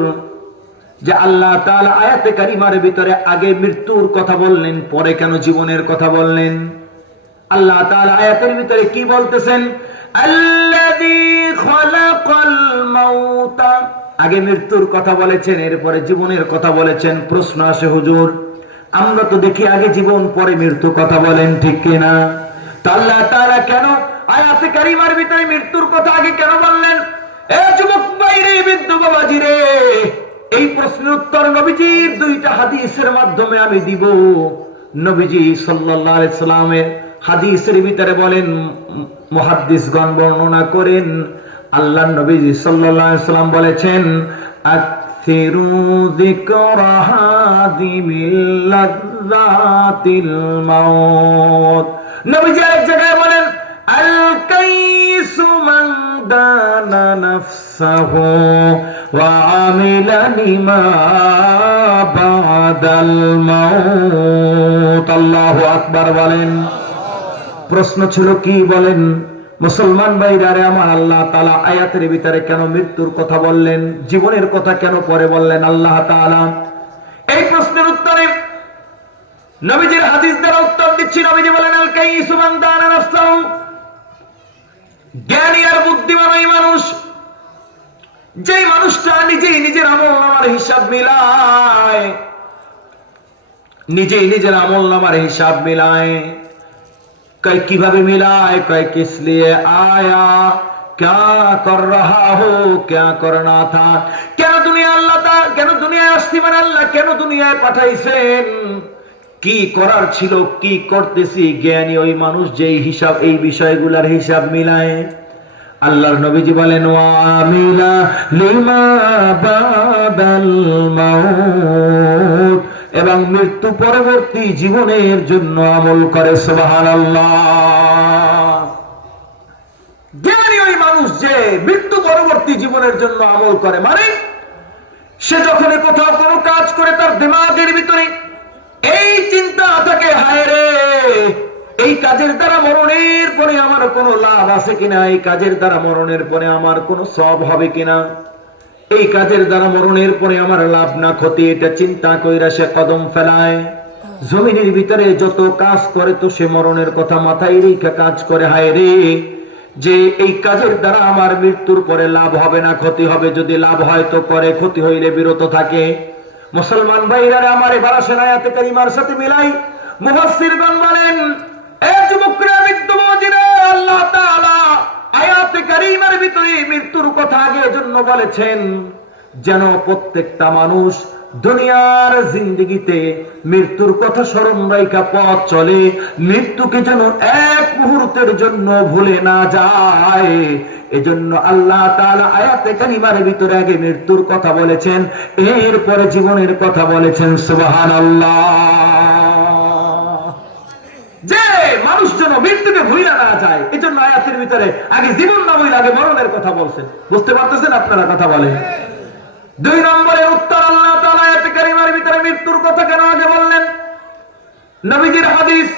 যে আল্লাহ তাআলা আয়াতে কারিমার ভিতরে আগে মৃত্যুর কথা বললেন পরে কেন জীবনের কথা বললেন আল্লাহ তাআলা আয়াতের ভিতরে কি বলতেছেন আল্লাযী খালাকাল মাউতা আগে মৃত্যুর কথা বলেছেন এরপরে জীবনের কথা বলেছেন প্রশ্ন আসে হুজুর আমরা তো দেখি আগে জীবন পরে মৃত্যু কথা বলেন ঠিক কি না তো আল্লাহ তাআলা কেন আয়াতে কারিমার ভিতরে মৃত্যুর কথা আগে কেন বললেন এ যুবক ভাইরে, বৃদ্ধ বাবাজিরে, এই প্রশ্নের উত্তর নবীজির দুইটা হাদিসের মাধ্যমে আমি দিব। নবীজি সাল্লাল্লাহু আলাইহি সাল্লামের হাদিসের ভিতরে বলেন, মুহাদ্দিসগণ বর্ণনা করেন, আল্লাহর নবীজি সাল্লাল্লাহু আলাইহি সাল্লাম বলেছেন, আকসিরু যিকরা হাদিমিল লাযযাতিল মাউত। নবীজি এক জায়গায় বলেন, আল কাইসু মান দানা নাফসাহু ওয়া আমিলা লিমা বাদাল মাউত। আল্লাহু আকবার বলেন। প্রশ্ন ছিল কি বলেন? মুসলমান ভাইরা রে আমার, আল্লাহ তাআলা আয়াতের ভিতরে কেন মৃত্যুর কথা বললেন, জীবনের কথা কেন পরে বললেন আল্লাহ তাআলা? এই প্রশ্নের উত্তরে নবীজির হাদিস দ্বারা উত্তর দিচ্ছি। নবীজি বলেন, আল কাইসু মান দানা নাফসাহু, জ্ঞানী আর বুদ্ধিমান ওই মানুষ, যেই মানুষটা নিজেই নিজের আমলনামার হিসাব মিলায়, নিজেই নিজের আমলনামার হিসাব মিলায়। কয় কিভাবে মিলায়? কয় কিস লিয়ে আয়া, क्या कर रहा हो, क्या करना था। কেন দুনিয়া আল্লাহ তা, কেন দুনিয়ায় আসছি মানে আল্লাহ কেন দুনিয়ায় পাঠাইছেন, কি করার ছিল, কি করতেছি। জ্ঞানী ওই মানুষ যেই হিসাব, এই বিষয়গুলোর হিসাব মিলায়। আল্লাহর নবীজি বলেন, ওয়ামিলা লিমা বাদাল মাউত, এবং মৃত্যু পরবর্তী জীবনের জন্য আমল করে। সুবহানাল্লাহ। জ্ঞানী ওই মানুষ যে মৃত্যু পরবর্তী জীবনের জন্য আমল করে, মানে সে যখন কোথাও কোনো কাজ করে তার দিমাগের ভিতরে এই চিন্তা থাকে, হায় রে, এই কাজের দ্বারা মরণের পরে আমার কোনো লাভ আছে কিনা, এই কাজের দ্বারা মরণের পরে আমার কোনো সওয়াব হবে কিনা, এই কাজের দ্বারা মরণের পরে আমার লাভ না ক্ষতি, এটা চিন্তা কইরা সে কদম ফেলায়। জমিনের ভিতরে যত কাজ করে তো সে মরণের কথা মাথায় রেখে কাজ করে, হায় রে, যে এই কাজের দ্বারা আমার মৃত্যুর পরে লাভ হবে না ক্ষতি হবে, যদি লাভ হয় তো করে, ক্ষতি হইলে বিরত থাকে। মুসলমান ভাইরা আমার, এবার আসেন আয়াতে কারিমার সাথে মিলাই। মুফাসসিরগণ বলেন, এ যুবকরা, বিদ্যুৎবাজিরা, আল্লাহ তাআলা আয়াতে কারিমার ভিতরে মৃত্যুর কথা আগে জন্য বলেছেন, যেন প্রত্যেকটা মানুষ দুনিয়ার জিন্দেগিতে মৃত্যুর কথা স্মরণ রাইখা পথ চলে, মৃত্যুকে যেন এক মুহূর্তের জন্য ভুলে না যায়। এজন্য আল্লাহ তাআলা আয়াতে কারিমার ভিতরে আগে মৃত্যুর কথা বলেছেন, এরপরে জীবনের কথা বলেছেন। সুবহানাল্লাহ। যে মানুষ যেন মৃত্যুকে ভুলে না যায়, এজন্য আয়াতের ভিতরে আগে জীবন না বলে আগে মরণের কথা বলছেন। বুঝতে পারতেছেন আপনারা? কথা বলেন। দুই নম্বরের উত্তর, আল্লাহ তাআলা আয়াতে কারিমার ভিতরে মৃত্যুর কথা কেন আগে বললেন? নবীজির হাদিস,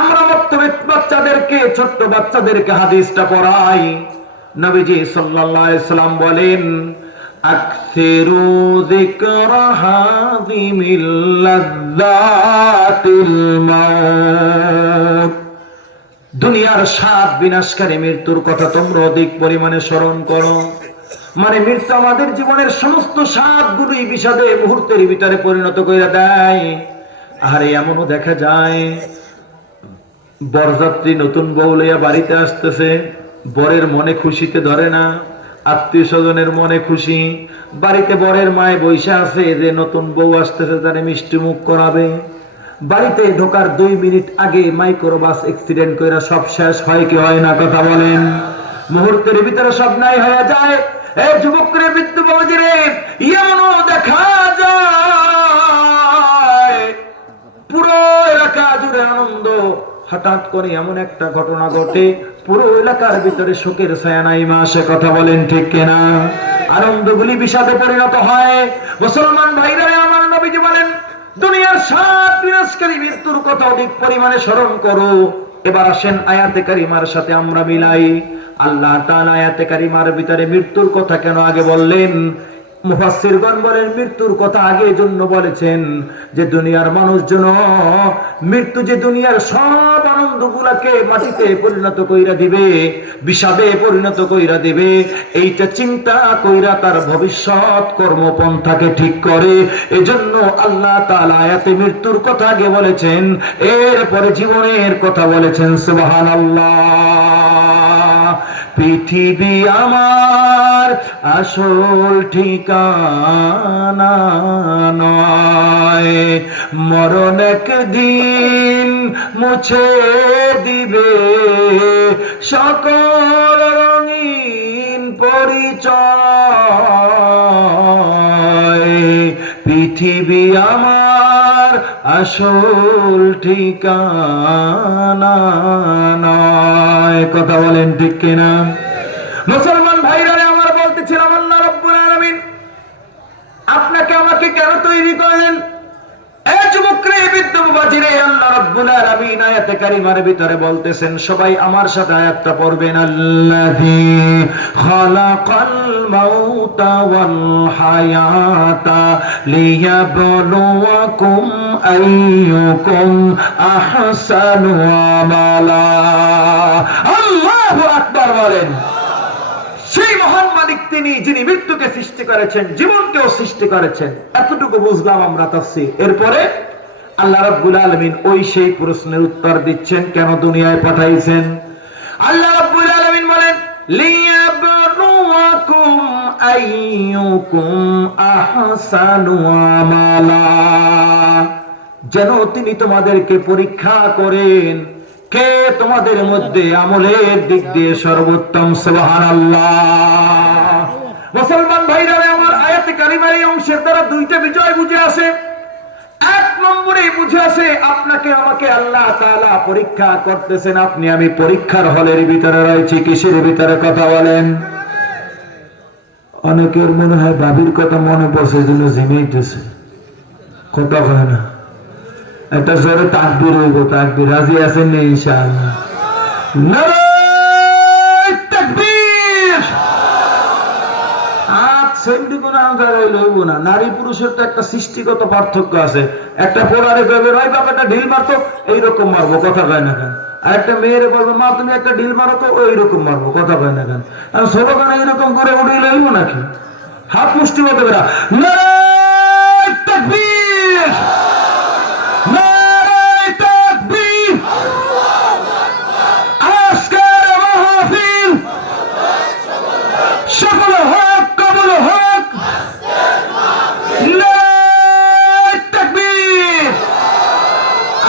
আমরা বর্তমানে বাচ্চাদেরকে, ছোট্ট বাচ্চাদেরকে হাদিসটা পড়াই। নবীজি সাল্লাল্লাহু আলাইহি সাল্লাম বলেন, আকসিরু যিকরা হাদিমিল লাযযাতিল মাউত, দুনিয়ার স্বাদ বিনাশকারী মৃত্যুর কথা তোমরা অধিক পরিমাণে স্মরণ করো। মানে মৃত্যু আমাদের জীবনের সমস্ত স্বাদগুলোই বিষাদে মুহূর্তের ভিতরে পরিণত করে দেয়। আরে এমনও দেখা যায়, বরযাত্রী নতুন বউ লইয়া বাড়িতে আসতেছে, বরের মনে খুশিতে ধরে না, আত্মীয় স্বজনের মনে খুশি, বাড়িতে বরের মায়ে বৈশা আছে যে নতুন বউ আসতেছে, তারে মিষ্টি মুখ করাবে। বাড়িতে ঢোকার 2 মিনিট আগে মাইক্রোবাস অ্যাক্সিডেন্ট কইরা সব শেষ হয় কি হয় না? কথা বলেন। মুহূর্তের ভিতরে সব নাই হয়ে যায়। এই যুবকরে, বৃদ্ধ বাবাজিরে, এমনও দেখা যায় পুরো এলাকা জুড়ে আনন্দ, হঠাৎ করে এমন একটা ঘটনা ঘটে, পুরো এলাকার ভিতরে শোকের ছায়া নাইমা আসে। কথা বলেন ঠিক কিনা? আনন্দগুলি বিষাদে পরিণত হয়। মুসলমান ভাইরা আমার, নবীজি বলেন, দুনিয়ার স্বাদ বিনাশকারী মৃত্যুর কথা অধিক পরিমাণে স্মরণ করো। এবার আসেন আয়াতে কারিমার সাথে আমরা মিলাই। আল্লাহ তাআলা আয়াতে কারিমার ভিতরে মৃত্যুর কথা কেন আগে বললেন? মুফাসসিরগণ বলেন, মৃত্যুর কথা আগে জন্য বলেছেন যে দুনিয়ার মানুষজন, মৃত্যু যে দুনিয়ার সব আনন্দগুলাকে মাটিতে পরিণত কইরা দিবে, বিষাদে পরিণত কইরা দিবে, এইটা চিন্তা কইরা তার ভবিষ্যৎ কর্মপন্থাকে ঠিক করে। এজন্য আল্লাহ তাআলা আয়াতে মৃত্যুর কথা আগে বলেছেন, এরপরে জীবনের কথা বলেছেন। সুবহানাল্লাহ। পৃথিবী আমার আসল ঠিকানা নয়, মরণ একদিন মুছে দিবে সকল রঙিন পরিচয়। পৃথিবী আমার আসল ঠিকানা নয়। কথা বলেন ঠিক কিনা? মুসলমান ভাইরা আমার বলতেছিলাম, আল্লাহ রাব্বুল আলামিন আপনাকে আমাকে কেন তৈরি করলেন? এই যুবকরে, বিদ্যুৎবাজিরে, আল্লাহ রাব্বুল আলামিন আয়াতে কারিমার ভিতরে বলতেছেন, সবাই আমার সাথে আয়াতটা পড়বেন। আল্লাযী খালাকাল মাউতা ওয়াল হায়াতা লিয়াবলুয়াকুম আইয়ুকুম আহসানু আমালা। আল্লাহু আকবার বলেন। সেই মহান মালিক তিনি, যিনি মৃত্যুকে সৃষ্টি করেছেন, জীবনকেও সৃষ্টি করেছেন। এতটুকু বুঝলাম আমরা তাফসীর। এরপরে আল্লাহ রাব্বুল আলামিন ওই সেই প্রশ্নের উত্তর দিচ্ছেন, কেন দুনিয়ায় পাঠাইছেন। আল্লাহ রাব্বুল আলামিন বলেন, লিয়াবলুয়াকুম আইয়ুকুম আহসানু আমালা, যেন তিনি তোমাদেরকে পরীক্ষা করেন কে তোমাদের মধ্যে আমলের দিক দিয়ে সর্বোত্তম। সুবহানাল্লাহ। মুসলমান ভাইরা আমার, আয়াতে কারিমার এই অংশের দ্বারা দুইটা বিষয় বুঝে আসে। এক নম্বরে বুঝে আসে, আপনাকে আমাকে আল্লাহ তাআলা পরীক্ষা করতেছেন। আপনি আমি পরীক্ষার হলের ভিতরে রয়েছি। কিসের ভিতরে? কথা বলেন। অনেকের মনে হয় ভাবির কথা মনে পড়ছে, জন্য ঝিমাইতেছে, কথা হয় না। একটা জোরে তাকবীর হইব। তাকবীর রাজি আছেন না? ইনশাআল্লাহ। নারায়ে তাকবীর। সেমডি কোন আঙ্গার হইব না। নারী পুরুষের তো একটা সৃষ্টিগত পার্থক্য আছে। একটা পোলারে কইবে ওই বাবাটা ঢিল মারতো, এইরকম মারবো, কথা কয় না কেন। আর একটা মেয়েরে বলবো, মা তুমি একটা ঢিল মারো তো, ওইরকম মারবো, কথা কয় না কেন। আর স্লোগান এইরকম করে উড়ে লইব নাকি? হাত মুষ্টি মতো বেরা। নারায়ে তাকবীর, নারায়ে তাকবীর। আজকের মাহফিল সফল হোক, কবুল হোক। নারায়ে তাকবীর।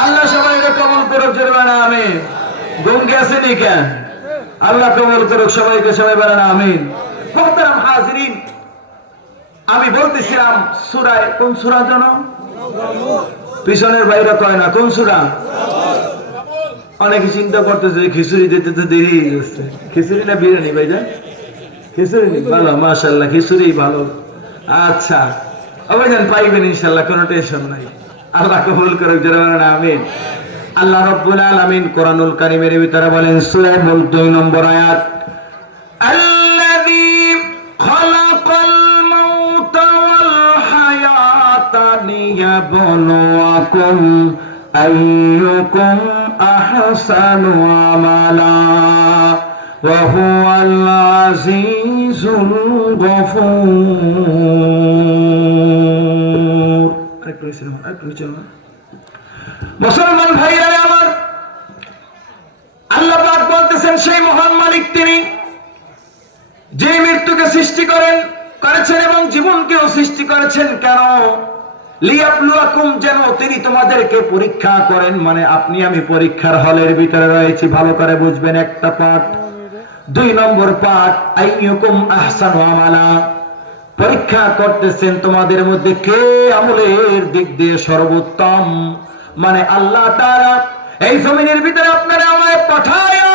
আল্লাহ সবাই কবুল করুক, জোরে বলেন আমিন। গঙ্গে আসেনি কেন? আল্লাহ কবুল করুক সবাইকে, সবাই বলেন আমিন। মুহতারাম হাজিরিন, আমি বলতেছিলাম সূরায়, কোন সূরা জানো? পিছনের বাইরে কয় না, কোন সূরা? অনেকে চিন্তা করতেছে খিচুড়ি দিতে তো দেরি হয়ে যাচ্ছে। খিচুড়ি না বিরিয়ানি ভাইজান? খিচুড়ি ভালো, মাশাআল্লাহ, খিচুড়ি ভালো। আচ্ছা ভাইজান, পাইবেন ইনশাআল্লাহ, কোনো টেনশন নাই। আল্লাহ কবুল করুক, যারা বলেন আমিন। আল্লাহ রাব্বুল আলামিন কোরআনুল কারীমের ভিতরে বলেন, সূরা মুলক 2 নম্বর আয়াত, আল্লাযী খালাকাল মাউতা ওয়াল হায়াতা লিয়াবলুয়াকুম আইয়ুকুম আহসানু আমালা ওয়া হুয়াল আজিজুল গফুর। আরেকটু মুসলমান ভাইরা আমার, আল্লাহ পাক বলতেছেন, সেই মহান মালিক তিনি, যে মৃত্যুকে সৃষ্টি করেছেন এবং জীবনকেও সৃষ্টি করেছেন। কেন? লিয়াবলুয়াকুম, যেন তিনি তোমাদেরকে পরীক্ষা করেন। মানে আপনি আমি পরীক্ষার হলের ভিতরে রয়েছি, ভালো করে বুঝবেন। একটা পাঠ। 2 নম্বর পাঠ, আইয়ুকুম আহসানু আমালা, পরীক্ষা করতেছেন তোমাদের মধ্যে কে আমলের দিক দিয়ে সর্বোত্তম। মানে আল্লাহ তাআলা এই জমিনের ভিতরে আপনারা আমায় পাঠায়া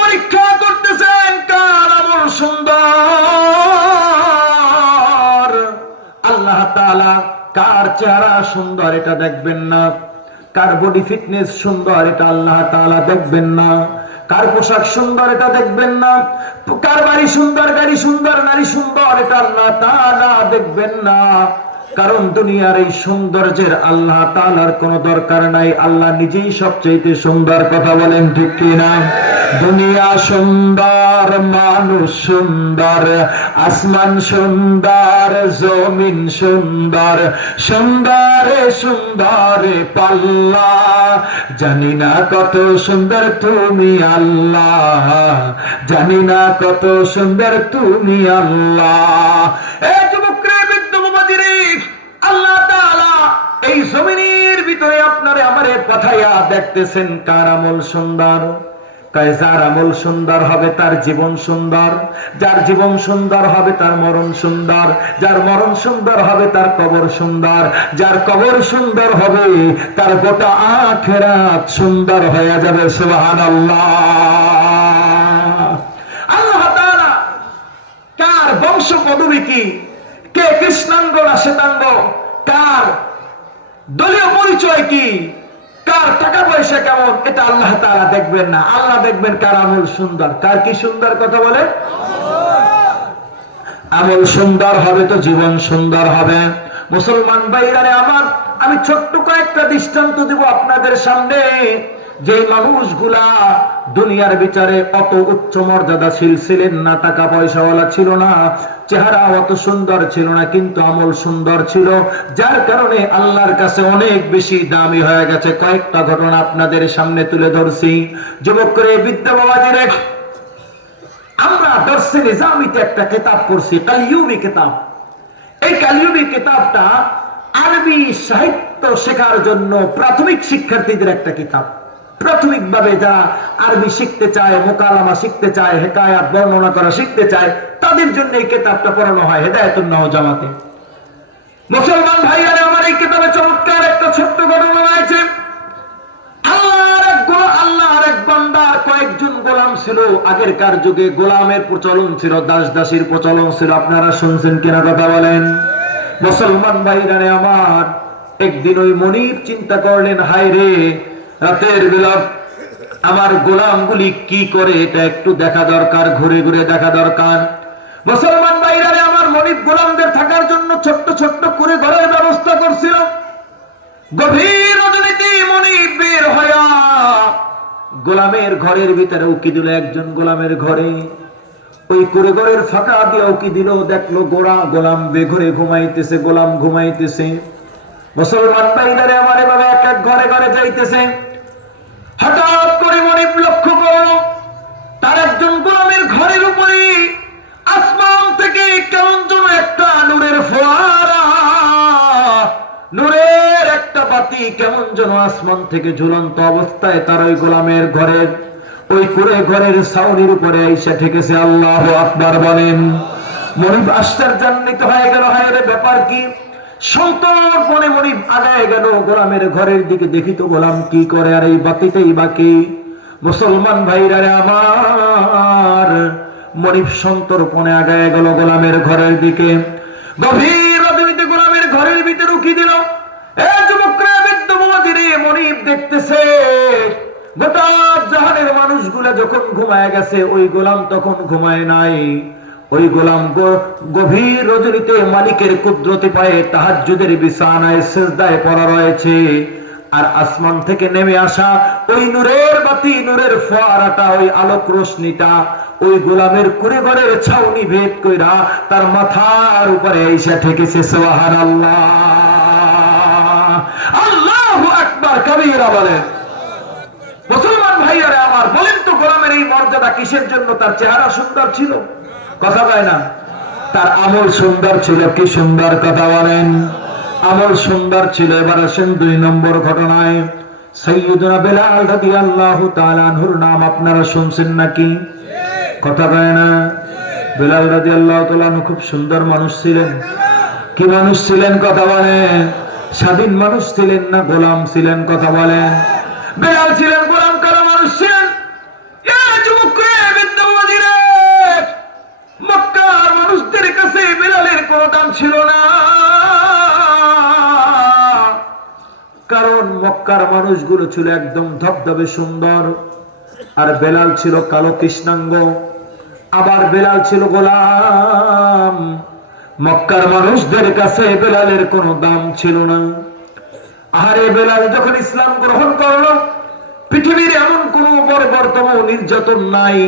পরীক্ষা করতেছেন কার আমল সুন্দর। আল্লাহ তাআলা কার চেহারা সুন্দর এটা দেখবেন না, কার বডি ফিটনেস সুন্দর এটা আল্লাহ তাআলা দেখবেন না, কার পোশাক সুন্দর এটা দেখবেন না, কার বাড়ি সুন্দর, গাড়ি সুন্দর, নারী সুন্দর এটা আল্লাহ তাআলা দেখবেন না। কারণ দুনিয়ার এই সৌন্দর্যের আল্লাহ তাআলার কোনো দরকার নাই, আল্লাহ নিজেই সবচেয়ে সুন্দর। কথা বলেন ঠিক কি না? দুনিয়া সুন্দর, মানুষ সুন্দর, আসমান সুন্দর, জমিন সুন্দর, সুন্দরে সুন্দরে পাল্লা, জানি না কত সুন্দর তুমি আল্লাহ, জানি না কত সুন্দর তুমি আল্লাহ। এই যুবকরে, বিদ্যুৎবাদীরে, আল্লাহ তাআলা এই জমিনের ভিতরে আপনারে আমারে পাঠাইয়া দেখতেছেন কার আমল সুন্দর। যার আমল সুন্দর হবে তার জীবন সুন্দর, যার জীবন সুন্দর হবে তার মরণ সুন্দর, যার মরণ সুন্দর হবে তার কবর সুন্দর, যার কবর সুন্দর হবে তার গোটা আখিরাত সুন্দর হয়ে যাবে। সুবহানাল্লাহ। আল্লাহ তাআলা কার বংশ পদবী কি, কে কৃষ্ণাঙ্গ না শ্বেতাঙ্গ, কার দলীয় পরিচয় কি, কার টাকা পয়সা কেমন, এটা আল্লাহ তাআলা দেখবেন না। আল্লাহ দেখবেন কার আমল সুন্দর। কার কি সুন্দর? কথা বলে। আমল সুন্দর হবে তো জীবন সুন্দর হবে। মুসলমান ভাইরা আমার, আমি ছোট্ট কয়েকটা দৃষ্টান্ত দিব আপনাদের সামনে। যে মানুষগুলা দুনিয়ার বিচারে অত উচ্চ মর্যাদাশীল ছিলেন না, টাকা পয়সাওয়ালা ছিল না, চেহারা অত সুন্দর ছিল না, কিন্তু আমল সুন্দর ছিল, যার কারণে আল্লাহর কাছে অনেক বেশি দামি হয়ে গেছে। কয়েকটা ঘটনা আপনাদের সামনে তুলে ধরছি। যুবক করে, বিদ্যা বাবাজিরে, আমরা দর্শে নিজামিতে একটা কিতাব পড়ছি, কালিউবি কিতাব। এই কালিউবি কিতাবটা আরবি সাহিত্য শেখার জন্য প্রাথমিক শিক্ষার্থীদের একটা কিতাব। প্রাথমিকভাবে যারা আরবি শিখতে চায়, মোকালামা শিখতে চায়, হেকায়াত বর্ণনা করা শিখতে চায়, তাদের জন্য এই কিতাবটা পড়ানো হয় হেদায়েতুন নাও জামাতে। মুসলমান ভাইরা আমার, এই কিতাবে চমৎকার একটা ছোট্ট ঘটনা রয়েছে। আল্লাহর এক বান্দার কয়েকজন গোলাম ছিল। আগেরকার যুগে গোলামের প্রচলন ছিল, দাস দাসীর প্রচলন ছিল। আপনারা শুনছেন কিনা? কথা বলেন। মুসলমান ভাইরা আমার, একদিন ওই মনিব চিন্তা করলেন, হায় রে, রাতের বেলা আমার গোলামগুলি কি করে এটা একটু দেখা দরকার, ঘুরে ঘুরে দেখা দরকার। মুসলমান ভাইরা আমার, মনিব গোলামদের থাকার জন্য ছোট্ট ছোট্ট করে ঘরের ব্যবস্থা করছিল। গভীর রজনীতে মনিব বের হইয়া গোলামের ঘরের ভিতরে উকি দিল। একজন গোলামের ঘরে ওই করে ঘরের ফাঁকা দিয়ে উকি দিল, দেখলো গোলাম বেঘরে ঘুমাইতেছে, গোলাম ঘুমাইতেছে। মুসলমান ভাইরা আমার, এভাবে এক এক ঘরে ঘরে যাইতেছে। হঠাৎ করে মনিব লক্ষ্য করল, তার একজন গোলামের ঘরের উপরে আসমান থেকে কেমন যেন একটা নূরের ফোয়ারা, নূরের একটা বাতি কেমন যেন আসমান থেকে ঝুলন্ত অবস্থায় তার ওই গোলামের ঘরের ওই করে ঘরের ছাউনির উপরে এসে ঠেকেছে। আল্লাহু আকবার বলেন। মনিব আশ্চর্যান্বিত হয়ে গেল, হায় রে, ব্যাপার কি? সন্তর্পণে মনিব আগায় গেল গোলামের ঘরের দিকে। দেখি তো গোলাম কি করে, আর এই বাতিটাই বাকি। মুসলমান ভাইরা আমার, মনিব সন্তর্পণে আগায় গেল গোলামের ঘরের দিকে। গভীর রজনীতে গোলামের ঘরের ভিতরে উকি দিল। মনিব দেখতেছে গোটা জাহানের মানুষগুলা যখন ঘুমায় গেছে, ওই গোলাম তখন ঘুমায় নাই। ওই গোলাম গভীর রজনীতে মালিকের কুদরতি পায়ে তাহাজ্জুদের বিছানায় সিজদায় পড়া রয়েছে। আর আসমান থেকে নেমে আসা ওই নূরের বাতি, নূরের ফোয়ারাটা, ওই আলোক রশ্মিটা ওই গোলামের কুড়ে ঘরের ছাউনি ভেদ কইরা তার মাথার উপরে এসে ঠেকেছে। সুবহানাল্লাহ, আল্লাহু আকবার কবীরা বলেন। মুসলমান ভাইয়ারা আমার, বলেন তো গোলামের এই মর্যাদা কিসের জন্য? তার চেহারা সুন্দর ছিল, কথা কয় না, তার আমল সুন্দর ছিল। কি সুন্দর, কথা বলেন। আমল সুন্দর ছিল। এবার আসেন 2 নম্বর ঘটনায়। সাইয়্যিদুনা বেলাল রাদিয়াল্লাহু তাআলা আনহুর নাম আপনারা শুনছেন নাকি? কথা কয় না। বেলাল রাদিয়াল্লাহু তাআলা আনহু খুব সুন্দর মানুষ ছিলেন। কি মানুষ ছিলেন? কথা বলেন। স্বাধীন মানুষ ছিলেন না গোলাম ছিলেন? কথা বলেন। বেলাল ছিলেন গোলাম কারা মানুষ ছিলেন? মক্কার মানুষদের কাছে বেলালের কোন দাম ছিল না, কারণ মক্কার মানুষগুলো ছিল একদম ধবধবে সুন্দর, আর বেলাল ছিল কালো কৃষ্ণাঙ্গ। আবার বেলাল ছিল গোলাম। মক্কার মানুষদের কাছে বেলালের কোনো দাম ছিল না। আরে বেলাল যখন ইসলাম গ্রহণ করলো, পৃথিবীর এমন কোন বর্বরতম নির্যাতন নাই,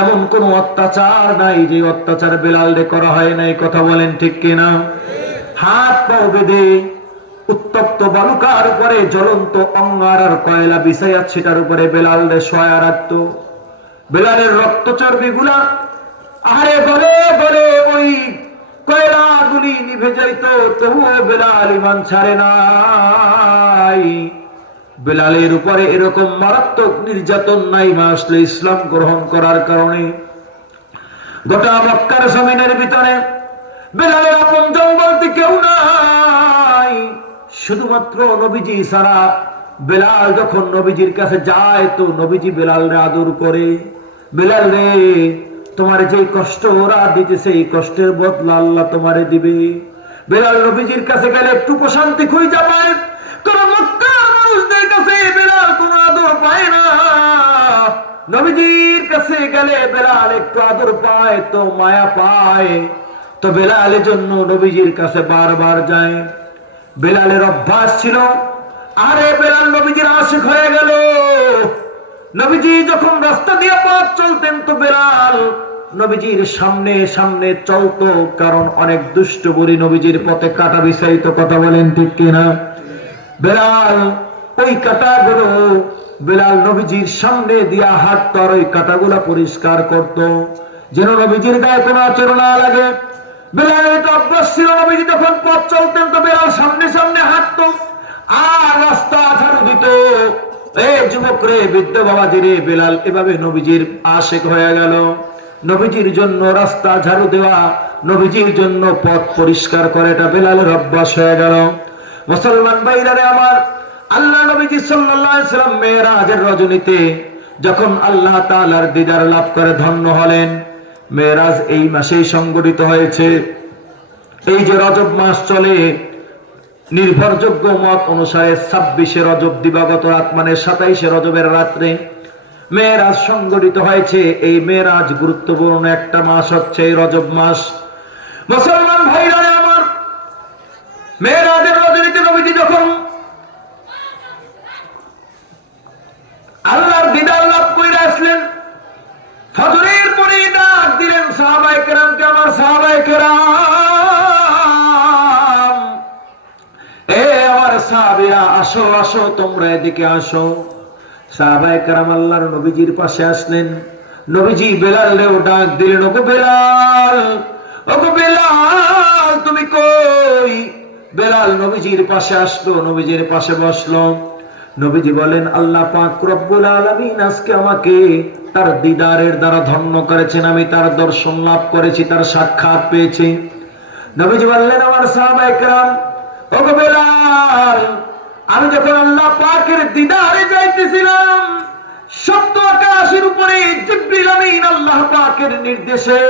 এমন কোন অত্যাচার নাই যে অত্যাচার বেলালে করা হয় নাই। কথা বলেন ঠিক কিনা? হাত পাও বেঁধে উত্তপ্ত বালুকার উপরে জ্বলন্ত অঙ্গার আর কয়লা বিছাইয়া সেটার উপরে বেলালে শোয়া রাখতো। বেলালের রক্ত চর্বি গুলা আরে গলে গলে ওই কয়লা গুলি নিভে যাইতো, তবুও বেলাল ঈমান ছাড়ে নাই। বেলালের উপরে এরকম মারাত্মক নির্যাতন নাই মা আসলে ইসলাম গ্রহণ করার কারণে। গোটা মক্কার জমিনের ভিতরে বেলালের আপনজন বলতে কেউ নাই, শুধুমাত্র নবীজি ছাড়া। বেলাল যখন নবীজির কাছে যায় তো নবীজি বেলালরে আদর করে, বেলাল রে তোমার যে কষ্ট ওরা দিতেছে এই কষ্টের বদলা আল্লাহ তোমারে দিবে। বেলাল নবীজির কাছে গেলে একটু প্রশান্তি খুঁজে পায়, কারণ মক্কার মানুষদের কাছে বেলাল কোনো আদর পায় না। নবীজির কাছে গেলে বেলাল একটু আদর পায় তো মায়া পায়, তো বেলালের জন্য নবীজির কাছে বারবার যায়। বেলালের অভ্যাস ছিল, আরে বেলাল নবীজির আশিক হয়ে গেল। নবীজি যখন রাস্তা দিয়ে পথ চলতেন তো বেলাল নবীজির সামনে সামনে চলতো, কারণ অনেক দুষ্ট বুড়ি নবীজির পথে কাটা বিছাইতো। কথা বলেন ঠিক কিনা? বেলাল ওই কাটাগুলো বেলাল নবীজির সামনে দিয়া হাঁটতো আর ওই কাটাগুলা পরিষ্কার করত, যেন নবীজির গায়ে কোনো আচরণ না লাগে। বেলালের একটা অভ্যাস ছিল, নবীজি যখন পথ চলতেন তো বেলাল সামনে সামনে হাঁটতো আর রাস্তা ঝাড়ু দিত। এই যুবক রে, বৃদ্ধ বাবাজি রে, বেলাল এভাবে নবীজির আশিক হয়ে গেল। নবীজির জন্য রাস্তা ঝাড়ু দেওয়া, নবীজির জন্য পথ পরিষ্কার করে, এটা বেলালের অভ্যাস হয়ে গেল। মুসলমান ভাইরা রে আমার, আল্লাহ নবীজি সাল্লাল্লাহু আলাইহি সাল্লাম মেরাজের রজনীতে যখন আল্লাহ তাআলার দিদার লাভ করে ধন্য হলেন, মেরাজ এই মাসেই সংগঠিত হয়েছে। এই যে রজব মাস চলে, নির্ভরযোগ্য মত অনুসারে 26শে রজব দিবাগত রাত মানে 27শে রজবের রাত্রে মেরাজ সংগঠিত হয়েছে। এই মেরাজ গুরুত্বপূর্ণ একটা মাস হচ্ছে এই রজব মাস। মুসলমান ভাইরা আমার, মেরাজের রজনীতে নবীজি যখন আল্লাহর দিদার লাভ করে আসলেন, ফজরের পরে ডাক দিলেন সাহাবায়ে কেরামকে, আমার সাহাবায়ে কেরাম, এ আমার সাহাবীরা, আসো আসো তোমরা এদিকে আসো। সাহাবায়ে কেরাম আল্লাহর নবীজির পাশে আসলেন। নবীজি বেলালরেও ডাক দিলেন, ওগো বেলাল, ওগো বেলাল তুমি কই? বেলাল নবীজির পাশে আসলো, নবীজির পাশে বসলো। নবীজি বলেন, আল্লাহ পাক রব্বুল আলামিন আজকে আমাকে তার দিদারের দ্বারা ধন্য করেছেন, আমি তার দর্শন লাভ করেছি, তার সাক্ষাৎ পেয়েছি। নবীজি বললেন, আমার সাহাবায়ে কেরাম, ওগো বেলাল, আমি যখন আল্লাহ পাকের দিদারে যাইতেছিলাম, সপ্ত আকাশের উপরে জিবরিল আমিন আল্লাহ পাকের নির্দেশে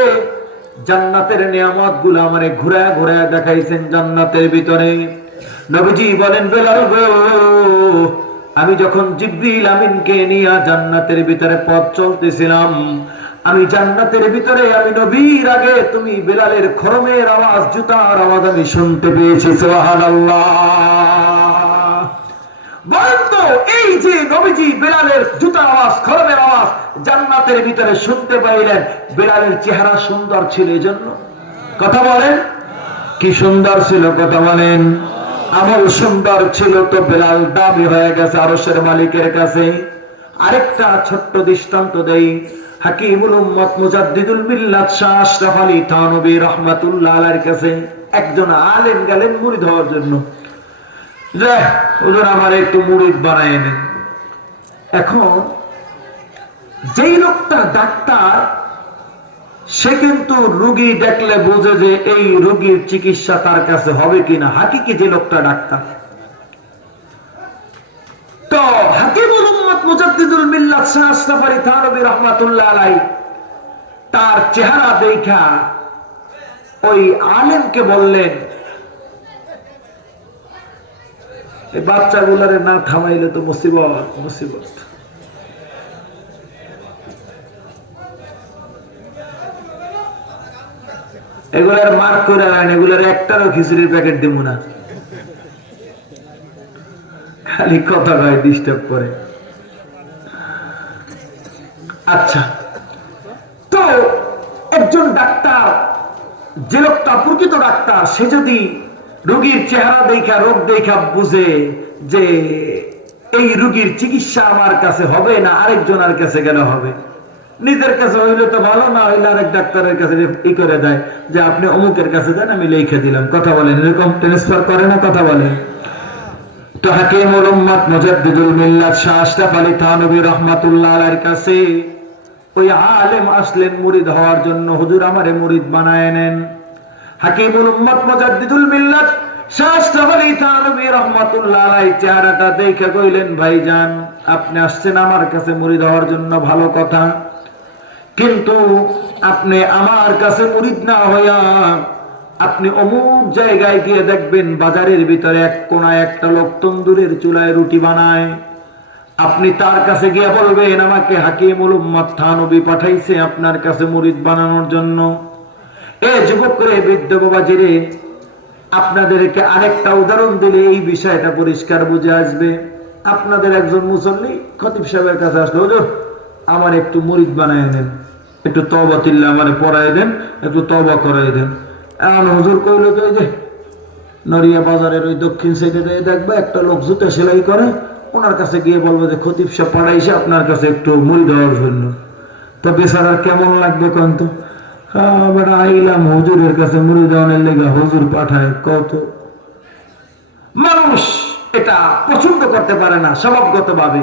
জান্নাতের নিয়ামতগুলো আমারে ঘুরে ঘুরে দেখাইছেন জান্নাতের ভিতরে। নবীজি বলেন, বেলাল গো, আমি যখন জিবরিল আমিনকে নিয়ে জান্নাতের ভিতরে পথ চলতেছিলাম, আমি জান্নাতের ভিতরে আমি নবীর আগে তুমি বেলালের খরমের আওয়াজ, জুতার আওয়াজ আমি শুনতে পেয়েছি। সুবহানাল্লাহ। বলেন তো, এই যে নবীজি বেলালের জুতার আওয়াজ, খরমের আওয়াজ জান্নাতের ভিতরে শুনতে পাইলেন, বেলালের চেহারা সুন্দর ছিল এজন্য? কথা বলেন, কি সুন্দর ছিল? কথা বলেন, আমল সুন্দর ছিল তো বেলাল দামি হয়ে গেছে আরশের মালিকের কাছে। আরেকটা ছোট্ট দৃষ্টান্ত দেই। হাকিমুল উম্মত মুজাদ্দিদুল মিল্লাত শাহ আশরাফ আলী থানভী রাহমাতুল্লাহ আলাইহির কাছে একজন আলেম গেলেন মুরিদ হওয়ার জন্য। যে হুজুর আমার একটু মুরিদ বানায় নেন। এখন যেই লোকটা ডাক্তার, সে কিন্তু রোগী দেখলে বোঝে যে এই রোগীর চিকিৎসা তার কাছে হবে কিনা। হাকিকি যে লোকটা ডাক্তার, তো হাকিমুল উম্মত মুজাদ্দিদুল মিল্লাত শাহ আশরাফ আলী থানভী রাহমাতুল্লাহ আলাইহি তার চেহারা দেখা ওই আলেমকে বললেন, এই বাচ্চাগুলারে না থামাইলে তো মুসিবত মুসিবত। এগুলার মার্ক করে আনেন, এগুলার একটারও খিচুড়ির প্যাকেট দিব না, খালি কথা কয়, ডিস্টার্ব করে। আচ্ছা, তো একজন ডাক্তার, যে লোকটা প্রকৃত ডাক্তার, সে যদি রোগীর চেহারা দেখা, রোগ দেখা বুঝে যে এই রোগীর চিকিৎসা আমার কাছে হবে না, আরেকজনের কাছে গেলে হবে, নিজের কাছে হইলে তো ভালো, না হইলে আরেক ডাক্তারের কাছে ই করে দেয় যে আপনি অমুকের কাছে দেন, আমি লিখে দিলাম। কথা বলেন, এরকম ট্রান্সফার করে না? কথা বলেন। তো হাকিমুল উম্মত মুজাদ্দিদুল মিল্লাত শাহ আশরাফ আলী থানভী রাহমাতুল্লাহ আলাইহির কাছে ওই আলেম আসলেন মুরিদ হওয়ার জন্য, হুজুর আমারে মুরিদ বানায় নেন। হাকিমুল উম্মত মুজাদ্দিদুল মিল্লাত শাহ আশরাফ আলী থানভী রাহমাতুল্লাহ আলাইহি চেহারাটা দেখে কইলেন, ভাইজান আপনি আসছেন আমার কাছে মুরিদ হওয়ার জন্য, ভালো কথা, কিন্তু আপনি আমার কাছে মুরিদ না হইয়া আপনি অমুক জায়গায় গিয়ে দেখবেন বাজারের ভিতরে এক কোনায় একটা লোক তন্দুরের চুলায় রুটি বানায়, আপনি তার কাছে গিয়ে বলবেন আমাকে হাকিমুল উম্মত থানভী পাঠাইছে আপনার কাছে মুরিদ বানানোর জন্য। এ যুবক রে, বৃদ্ধ বাবাজি রে, আপনাদেরকে আরেকটা উদাহরণ দিলে এই বিষয়টা পরিষ্কার বুঝে আসবে। আপনাদের একজন মুসল্লি খতিব সাহেবের কাছে আসলো, হুজুর আমার একটু মুরিদ বানায় দেন, একটু তওবা তিল্লা আমারে পড়াই দেন, একটু তওবা করাই দেন। এখন হুজুর কইল তো ওই যে নড়িয়া বাজারের ওই দক্ষিণ সাইডে দেখবে একটা লোক জুতা সেলাই করে, ওনার কাছে গিয়ে বলবো যে খতিব সাহেব পাঠাইছে আপনার কাছে একটু মুড়ি দেওয়ার জন্য। তো বেচারার কেমন লাগবে কোন? তো আইলাম হুজুরের কাছে মুড়ি দেওয়ানের লেগে, হুজুর পাঠায়, কত মানুষ এটা পছন্দ করতে পারে না স্বভাবগত ভাবে।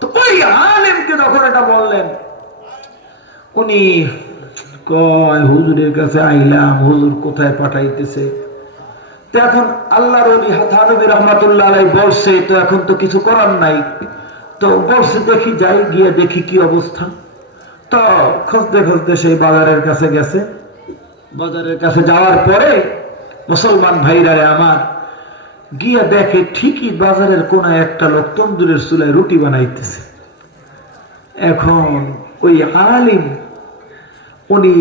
তো ওই আলেমকে যখন এটা বললেন, উনি কয় হুজুরের কাছে আইলাম, হুজুর কোথায় পাঠাইতেছে। তো এখন আল্লাহর ওলি থানভী রাহমাতুল্লাহ আলাইহি বলছে, তো এখন তো কিছু করার নাই, তো বলছে দেখি যাই, গিয়ে দেখি কি অবস্থা। তো খুঁজতে খুঁজতে সেই বাজারের কাছে গেছে। বাজারের কাছে যাওয়ার পরে মুসলমান ভাইরা আমার গিয়া দেখে ঠিকই বাজারের কোনায় একটা লোক তন্দুরের চুলায় রুটি বানাইতেছে। এখন ওই আলিম উনি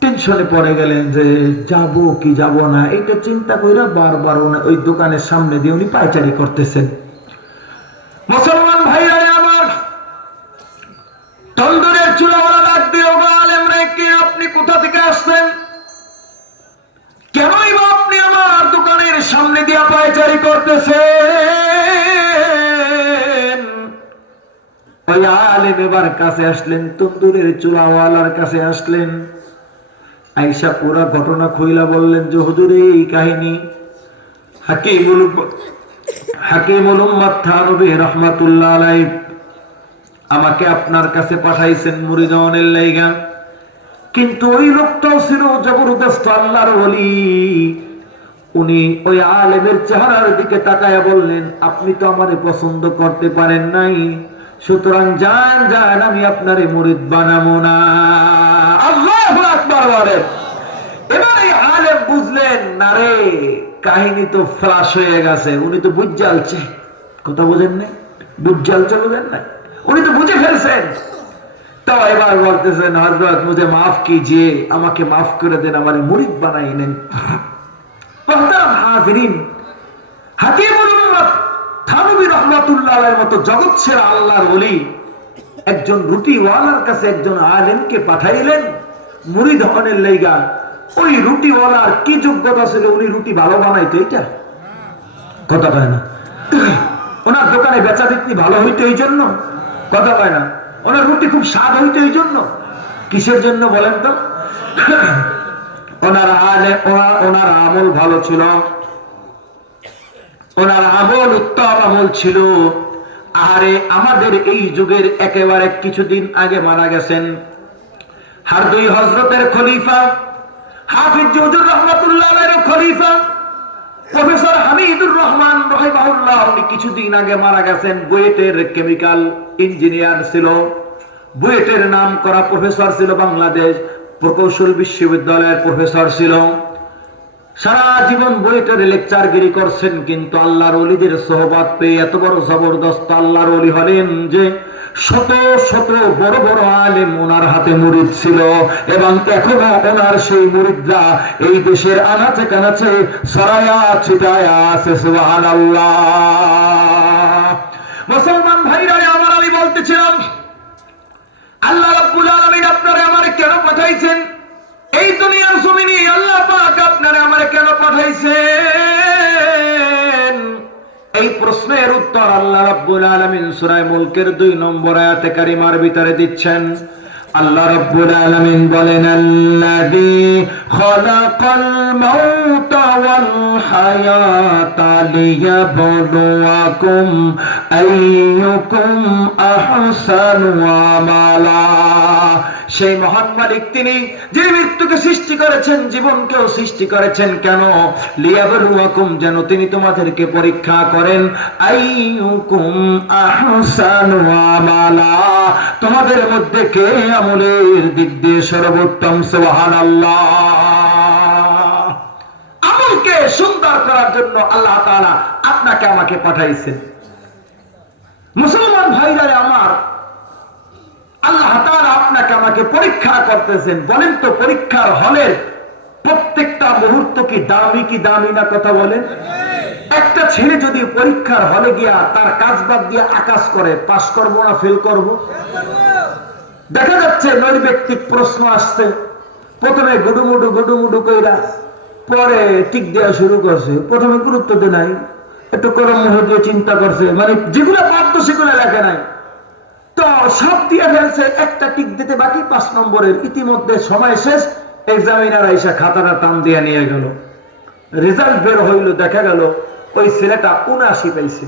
টেনশনে পড়ে গেলেন যে যাব কি যাব না, এটা চিন্তা কইরা বারবার ওই দোকানের সামনে দিয়ে উনি পায়চারি করতেছেন। মুসলমান ভাইরা আমার, তন্দুরের চুলাওয়ালা ডাক দিও, আলেম রে, কে আপনি, কোথা থেকে আসছেন, কেনই বা আপনি আমার দোকানের সামনে দিয়ে পায়চারি করতেছেন? ওই আলেম এবার কাছে আসলেন, তন্দুরের চুলাওয়ালার কাছে আসলেন, আইসা পুরা ঘটনা খুইলা বললেন যে হুজুর এই কাহিনী, হাকিমুল উম্মত থানভী রাহমাতুল্লাহ আলাইহি আমাকে আপনার কাছে পাঠাইছেন মুরিদ হওয়ার লাইগা, কিন্তু ওই লোকটাও ছিল জবরদস্ত আল্লাহর ওলি। উনি ওই আলেমের চেহারার দিকে তাকায়া বললেন, আপনি তো আমারে পছন্দ করতে পারেন নাই, সুতরাং যান যান, আমি আপনারে মুরিদ বানাবো না। আল্লাহু আকবার বলেন। এবার এই আলেম বুঝলেন না রে, কাহিনী তো ফ্লাশ হয়ে গেছে, উনি তো বুঝালছে, কথা বোঝেন নাই, বুঝালছে, বোঝেন নাই, উনি তো বুঝে ফেলছেন। তো এবার বলতেছেন, হযরত মুঝে মাফ কিজিয়ে, আমাকে মাফ করে দেন, আমারে মুরিদ বানাই নেন। মুহতারাম হাজিরিন, হাকিমুল উম্মত থানভী রাহমাতুল্লাহ আলাইহির মতো জগৎ সেরা আল্লাহর ওলি একজন রুটিওয়ালার কাছে একজন আলেমকে পাঠাইলেন মুরিদ হওয়ার লাইগা। ওই রুটিওয়ালার কি যোগ্যতা ছিল, উনি রুটি ভালো বানাইতো? এটা কথা কয় না। ওনার দোকানে বেচা বিক্রি ভালো হইতো এই জন্য? কথা কয় না। ওনার রুটি খুব স্বাদ হইতো এই জন্য? কিসের জন্য বলেন তো? ওনার আমল ভালো ছিল, ওনার আমল উত্তম আমল ছিল। আরে আমাদের এই যুগের একেবারে কিছুদিন আগে মারা গেছেন হারদুই হযরতের খলিফা হাফিজ হুজুর রাহমাতুল্লাহ আলাইহির খলিফা প্রফেসর হামিদুর রহমান রাহিমাহুল্লাহ, উনি কিছুদিন আগে মারা গেছেন। বুয়েটের কেমিক্যাল ইঞ্জিনিয়ার ছিল, বুয়েটের নাম করা প্রফেসর ছিল, বাংলাদেশ প্রকৌশল বিশ্ববিদ্যালয়ের প্রফেসর ছিল। সারা জীবন বুয়েটের লেকচারগিরি করছেন, কিন্তু আল্লাহর ওলিদের সোহবত পেয়ে এত বড় জবরদস্ত আল্লাহর ওলি হলেন যে শত শত বড় বড় আলেম ওনার হাতে মুরিদ ছিল, এবং এখনো ওনার সেই মুরিদরা এই দেশের আনাচে কানাচে ছড়ায়া ছিটায়া আছে। সুবহানাল্লাহ। মুসলমান ভাইরা আমার, আমি বলতেছিলাম আল্লাহ রাব্বুল আলামিন আপনারে আমারে কেন পাঠাইছেন এই দুনিয়ার জমিনে? আল্লাহ পাক আপনারে আমারে কেন পাঠাইছেন? এই প্রশ্নের উত্তর আল্লাহ রাব্বুল আলামিন সূরা মুলকের 2 নম্বর আয়াতে কারিমার ভিতরে দিচ্ছেন। আল্লাহ রাব্বুল আলামিন বলেন, আল্লাযী খালাকাল মাউতা ওয়াল হায়াতা লিয়াবলুয়াকুম আইয়ুকুম আহসানু আমালা। সেই মহান মালিক তিনি, যিনি মৃত্যুকে সৃষ্টি করেছেন, জীবনকেও সৃষ্টি করেছেন। কেন? লিয়াবলুয়াকুম, যেন তিনি তোমাদেরকে পরীক্ষা করেন। আইয়ুকুম আহসানু আমালা, তোমাদের মধ্যে কে আমলের দিক দিয়ে সর্বোত্তম। সুবহানাল্লাহ। আমলকে সুন্দর করার জন্য আল্লাহ তাআলা আপনাকে আমাকে পাঠাইছেন। মুসলমান ভাইরা আমার, আল্লাহ তাআলা আপনাকে আমাকে পরীক্ষা করতেছেন। বলেন তো, পরীক্ষার হলের প্রত্যেকটা মুহূর্ত কি দামি না? কথা বলেন। একটা ছেলে যদি পরীক্ষার হলে গিয়া তার কাজ বাদ দিয়ে আকাশ করে, পাস করব না ফেল করব? দেখা যাচ্ছে নৈর্ব্যক্তিক প্রশ্ন আসছে, প্রথমে গুডুমুডু কইরা পরে টিক দেওয়া শুরু করছে। প্রথমে গুরুত্ব দেয় নাই, একটু করম মুহূর্তে চিন্তা করছে, মানে যেগুলো পারতো সেগুলো লেখে নাই, তো সব দিয়ে ফেলছে। একটা টিক দিতে বাকি 5 নম্বরের। ইতিমধ্যে সময় শেষ, এক্সামিনার আইসা খাতাটা টান দিয়ে নিয়ে গেল। রেজাল্ট বের হইল, দেখা গেল ওই ছেলেটা 79 পাইছে।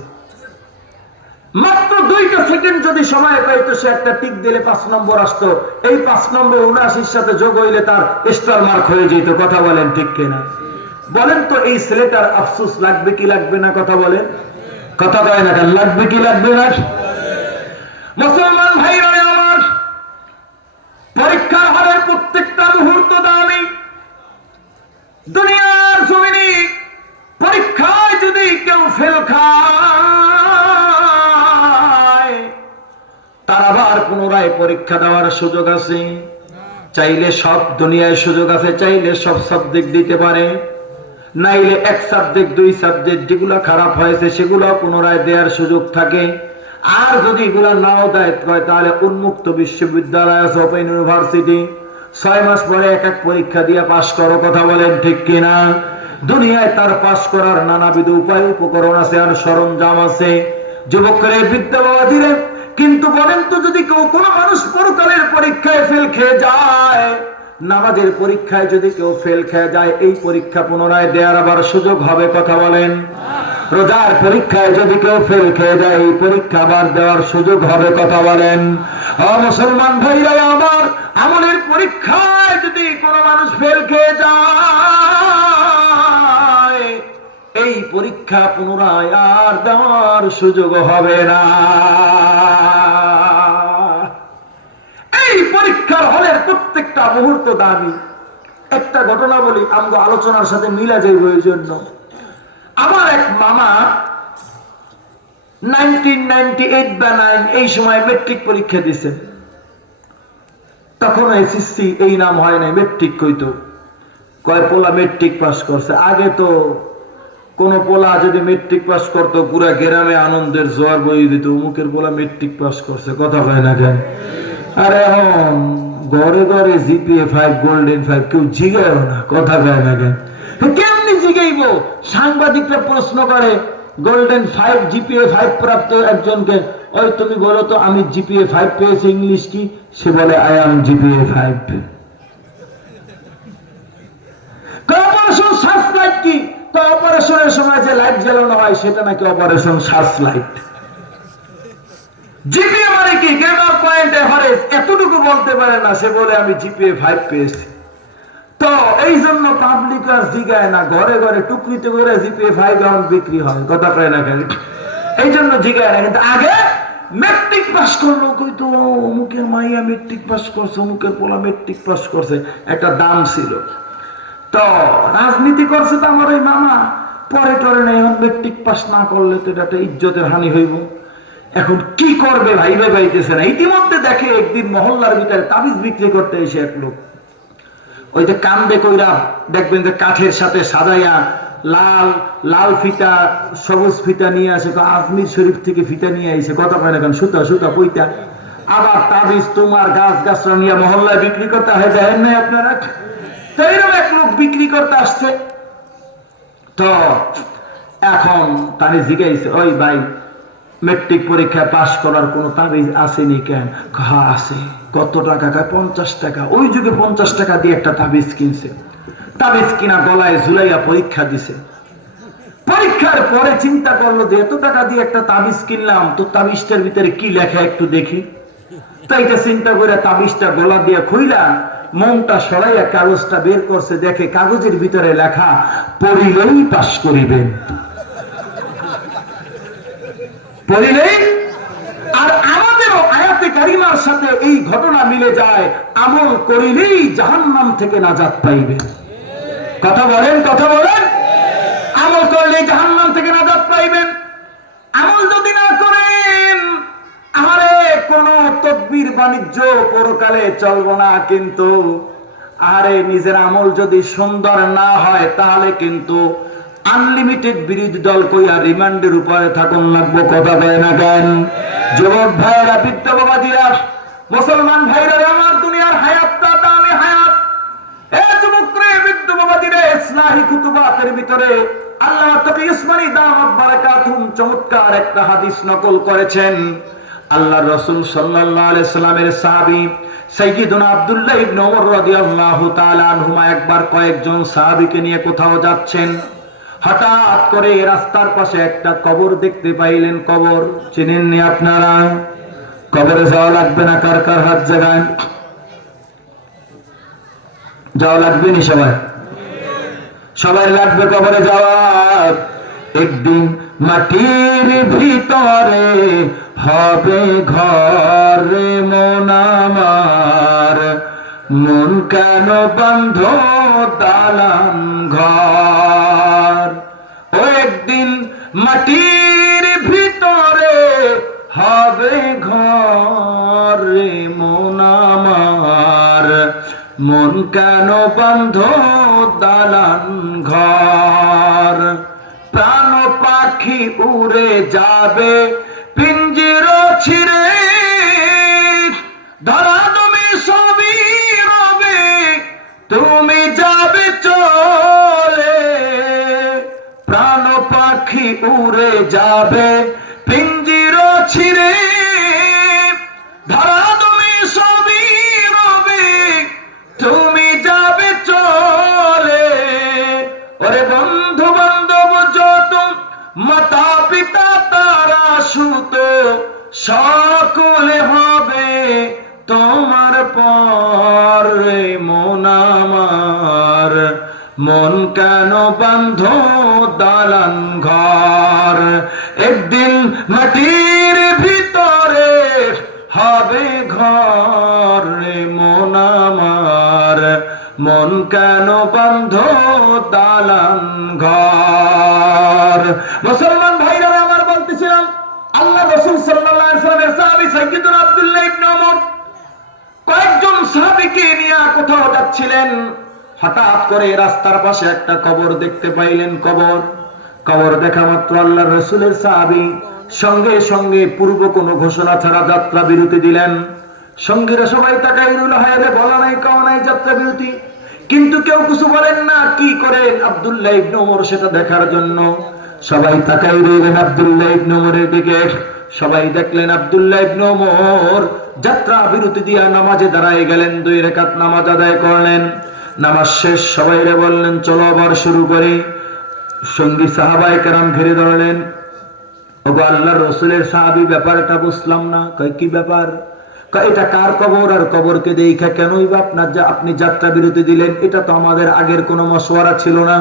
মাত্র 2টা সেকেন্ড যদি সময় পাইতো, সে একটা টিক দিলে 5 নম্বর আসতো। এই 5 নম্বর 79 সাথে যোগ হইলে তার স্টার মার্ক হয়ে যেত। কথা বলেন ঠিক কিনা? বলেন তো, এই ছেলেটার আফসোস লাগবে কি লাগবে না? কথা বলেন। কথা কয় না কেন? লাগবে কি লাগবে না? মুসলমান ভাইরা আমার, পরীক্ষার হলের প্রত্যেকটা মুহূর্ত দামি। দুনিয়ার জমিনে পরীক্ষায় যদি কেউ ফেল খায়, তার আবার পুনরায় পরীক্ষা দেওয়ার সুযোগ আছে। চাইলে সব দুনিয়ায় সুযোগ আছে, চাইলে সব সাবজেক্ট দিতে পারে, নাইলে এক সাবজেক্ট 2 সাবজেক্ট যেগুলো খারাপ হয়েছে সেগুলো পুনরায় দেওয়ার সুযোগ থাকে। আর যদি এগুলা নাও দেয় তাহলে উন্মুক্ত বিশ্ববিদ্যালয় আছে, ওপেন ইউনিভার্সিটি, 6 মাস পরে এক পরীক্ষা দিয়ে পাশ করো। কথা বলেন ঠিক কিনা? দুনিয়ায় তার পাশ করার নানাবিধ উপায় উপকরণ আছে আর সরঞ্জাম আছে। যুবকরা, বিদ্যা বাবা দিলেন, কিন্তু বলেন তো, যদি কোনো মানুষ পরকালের পরীক্ষায় ফেল খেয়ে যায়, নামাজের পরীক্ষায় যদি কেউ ফেল খেয়ে যায়, এই পরীক্ষা পুনরায় দেওয়ার আবার সুযোগ হবে। কথা বলেন। রোজার পরীক্ষায় যদি কেউ ফেল খেয়ে যায়, এই পরীক্ষা আবার দেওয়ার সুযোগ হবে। কথা বলেন। মুসলমান ভাইরা আমার, আমলের পরীক্ষায় যদি কোনো মানুষ ফেল খেয়ে যায়, এই পরীক্ষা পুনরায় আর দেওয়ার সুযোগ হবে না। এই পরীক্ষার হলের প্রত্যেকটা মুহূর্ত দামি। একটা ঘটনা বলি, আমগো আলোচনার সাথে মিলা যাইব। এই জন্য আমার এক মামা 1998 বা 9 এই সময় মেট্রিক পরীক্ষা দিয়েছেন। তখন এসএসসি এই নাম হয় নাই, মেট্রিক কইতো। কয় পোলা মেট্রিক পাস করছে। আগে তো কোন পোলা যদি মেট্রিক পাস করতো, পুরা গ্রামে আনন্দের জোয়ার বইয়ে দিত, অমুকের পোলা মেট্রিক পাস করছে। কথা হয় না কেন? আরে এখন ঘরে ঘরে জিপিএ 5, গোল্ডেন 5 কেউ জিগায়ও না। কথা কয় না কেন? কেমনি জিগাইব? সাংবাদিকরা প্রশ্ন করে, গোল্ডেন 5 জিপিএ 5 প্রাপ্ত একজনকে, ওই তুমি বলো তো আমি জিপিএ 5 পেয়েছি, ইংলিশ কি? সে বলে I am GPA 5। Operation search light কি? তো অপারেশনের সময় যে লাইট জ্বালানো হয় সেটা নাকি অপারেশন সার্চ লাইট। জিপিএ মানে কি? গ্রেমার পয়েন্ট এভারেজ, এতটুকু বলতে পারে না, সে বলে আমি জিপিএ 5 পেয়েছি। তো এই জন্য পাবলিক আর জিগায় না, ঘরে ঘরে টুকরিতে করে জিপিএ 5 এখন বিক্রি হয়। কথা কয় না কেন? এই জন্য জিগায় না। কিন্তু আগে মেট্রিক পাস করলো, কইতো অমুকের মাইয়া মেট্রিক পাস করছে, অমুকের পোলা মেট্রিক পাস করছে, একটা দাম ছিল। তো রাজনীতি করছে তো আমার ওই মামা, পরে টরে নেই, মেট্রিক পাস না করলে তো এটা একটা ইজ্জতের হানি হইব। এখন কি করবে ভাইবে পাইতেছে না। ইতিমধ্যে দেখে একদিন মহল্লার ভিতরে তাবিজ বিক্রি করতে এসে এক লোক, ওই যে কান্দে কইরা দেখবেন যে কাঠের সাথে সাজাইয়া লাল লাল ফিতা সবুজ ফিতা নিয়ে আসে, আজমির শরীফ থেকে ফিতা নিয়ে আইসে, কথা কয় না কেন, সুতা সুতা পইতা, আবার তাবিজ তোমার গাছ গাছরা নিয়ে মহল্লায় বিক্রি করতে হয়, দেখেন নাই আপনারা? তো এরকম এক লোক বিক্রি করতে আসছে। তো এখন তারে জিজ্ঞাসা, ওই ভাই মেট্রিক পরীক্ষায় পাশ করার কোন তাবিজ আসেনি কেন? হ্যাঁ আছে। কত টাকা? 50 টাকা। ওই যুগে 50 টাকা দিয়ে একটা তাবিজ কিনছে। তাবিজ কিনা গলায় ঝুলাইয়া পরীক্ষা দিছে। পরীক্ষার পরে চিন্তা করলো যে এত টাকা দিয়ে একটা তাবিজ কিনলাম, তো তাবিজটার ভিতরে কি লেখা একটু দেখি। তাইটা চিন্তা করে তাবিজটা গলা দিয়ে খুইলা মনটা সরাইয়া কাগজটা বের করছে, দেখে কাগজের ভিতরে লেখা পড়িলেই পাস করিবেন, পড়িলেই। আর আমাদেরও আয়াতে কারিমার সাথে এই ঘটনা মিলে যায়, আমল করিলেই জাহান্নাম থেকে নাজাত পাইবে। কথা বলেন, কথা বলেন। আমল করলে জাহান্নাম থেকে নাজাত পাইবেন। আমল যদি না করেন, আরে কোন তদবির বাণিজ্য পরকালে চলবো না। কিন্তু আরে নিজের আমল যদি সুন্দর না হয়, তাহলে কিন্তু আনলিমিটেড বিরোধী দল কইয়া রিমান্ডের উপরে থাকুন লাগবো। কথা বলে না কেন? যুবক ভাইরা, বিদ্যাবাদীরা, মুসলমান ভাইরা, আমার দুনিয়ার হায়াতটা দামি হায়াত। এ যুবক রে, বিদ্যাবাদীরা, ইসলাহি কুতুবাতের ভিতরে আল্লামা তাকি উসমানী দামাত বারাকাতুহুম চমৎকার একটা হাদিস নকল করেছেন। আল্লাহর রাসূল সাল্লাল্লাহু আলাইহি সাল্লামের সাহাবী সাইয়্যিদুনা আব্দুল্লাহ ইবনে ওমর রাদিয়াল্লাহু তাআলা আনহুমা একবার কয়েকজন সাহাবীকে নিয়ে কোথাও যাচ্ছেন। হঠাৎ করে রাস্তার পাশে একটা কবর দেখতে পাইলেন। কবর চিনেননি আপনারা? কবরে যাওয়া লাগবে না? কার কার হাত জাগান? যাওয়া লাগবে নি? সবাই সবাই লাগবে কবরে যাওয়া। একদিন মাটির ভিতরে হবে ঘরে মন আমার, মন কেন বন্ধ দালান ঘর। ও একদিন মাটির ভিতরে হবে ঘরে মন আমার, মন কেন বন্ধ দালান ঘর। প্রাণ পাখি উড়ে যাবে পিঞ্জির ছিঁড়ে, ধরা তুমি সবই রবে, তুমি যাবে চলে। প্রাণ পাখি উড়ে যাবে পিঞ্জির ছিঁড়ে, ধরা তুমি সবই রবে, তুমি যাবে চলে। ওরে বন্ধু বান্ধব যত, মাতা পিতা তারা সুত, সকলে হবে তোমার পর। মন আমার, মন কেন বন্ধ দালান ঘর। একদিন মাটির ভিতরে হবে ঘর। মন আমার, মন কেন বন্ধ দালান ঘর। মুসলমান ভাইরা আমার, বলতেছিলাম আল্লাহ রাসূল সাল্লাল্লাহু আলাইহি ওয়াসাল্লামের সাহাবী সাইয়্যিদুনা আব্দুল্লাহ ইবনে ওমর কয়েকজন সাহাবীকে নিয়ে কোথাও যাচ্ছিলেন। হঠাৎ করে রাস্তার পাশে একটা কবর দেখতে পাইলেন। কবর দেখা মাত্র আল্লাহর রাসূলের সাহাবী সঙ্গে সঙ্গে পূর্ব কোনো ঘোষণা ছাড়া যাত্রা বিরতি দিলেন। সঙ্গীরা সবাই তাকাই রইল, হায়রে বলা নাই কাওয়া নাই, যাত্রা বিরতি। কিন্তু কেউ কিছু বলেন না। কি করেন? আব্দুল্লাহ ইবনে ওমর সেটা দেখার জন্য সবাই তাকাই রইলেন আব্দুল্লাহ ইবনে ওমরের দিকে। সবাই দেখলেন আব্দুল্লাহ ইবনে ওমর যাত্রা বিরতি দিয়া নামাজে দাঁড়ায় গেলেন। 2 রাকাত নামাজ আদায় করলেন। নামাজ শেষ, সবাইরে বললেন চলো আবার শুরু করি। সঙ্গী সাহাবায়ে কেরাম ঘিরে ধরলেন। ওগো আল্লাহর রাসূলের সাহাবী, ব্যাপারটা বুঝলাম না। কয় কি ব্যাপার? কয় এটা কার কবর? আর কবরকে দেখা কেনই বা আপনি যাত্রা বিরতি দিলেন? এটা তো আমাদের আগের কোনো মশওয়ারা ছিল না।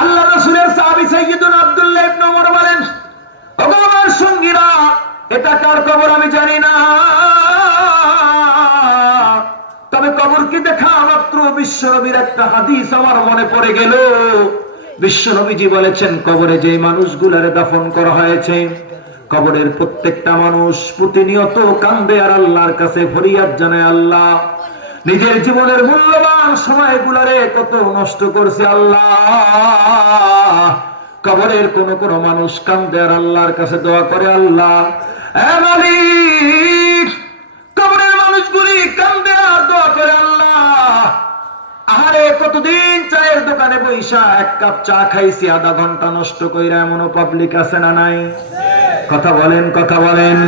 আল্লাহর রাসূলের সাহাবী সাইয়্যিদুনা আব্দুল্লাহ ইবনে ওমর বলেন, ওগো আমার সঙ্গীরা, এটা কার কবর আমি জানি না, তবে কবরকে দেখা মাত্র বিশ্বনবীর একটা হাদিস আমার মনে পড়ে গেল। বিশ্বনবীজি বলেছেন, কবরে যে মানুষগুলারে দাফন করা হয়েছে, কবরের প্রত্যেকটা মানুষ প্রতিনিয়ত কান্দে আর আল্লাহর কাছে ফরিয়াদ জানায়, আল্লাহ নিজের জীবনের মূল্যবান সময়গুলোরে কত নষ্ট করছে আল্লাহ। কবরের কোন কোন মানুষ কান্দে আর আল্লাহর কাছে দোয়া করে, আল্লাহ এ মালিক, কবরের মানুষগুলি কান্দে আর দোয়া করে, আল্লাহ আহারে কতদিন চায়ের দোকানে বইসা এক কাপ চা খাইছি, আধা ঘন্টা নষ্ট কইরা এমনও পাবলিক আছে না নাই? কথা বলেন, কথা বলেন।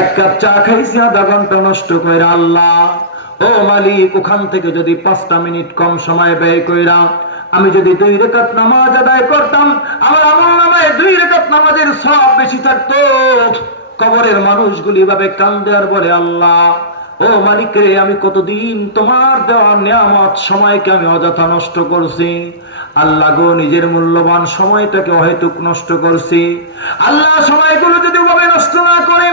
এক কাপ চা খাইছি, আধা ঘন্টা নষ্ট কইরা, আল্লাহ ও মালিক, ওখান থেকে যদি 5টা মিনিট কম সময় ব্যয় কইরা আমি যদি 2 রাকাত নামাজ আদায় করতাম, আমার আমলনামায় 2 রাকাত নামাজের সওয়াব বেশি থাকতো। কবরের মানুষগুলি ভাবে কান্দে আর বলে, আল্লাহ ও মালিক রে, আমি কতদিন তোমার দেওয়া নিয়ামত সময়কে আমি অযথা নষ্ট করছি। আল্লাহ গো, নিজের মূল্যবান সময়টাকে অহেতুক নষ্ট করছি। আল্লাহ সময়গুলো যদি ওভাবে নষ্ট না করে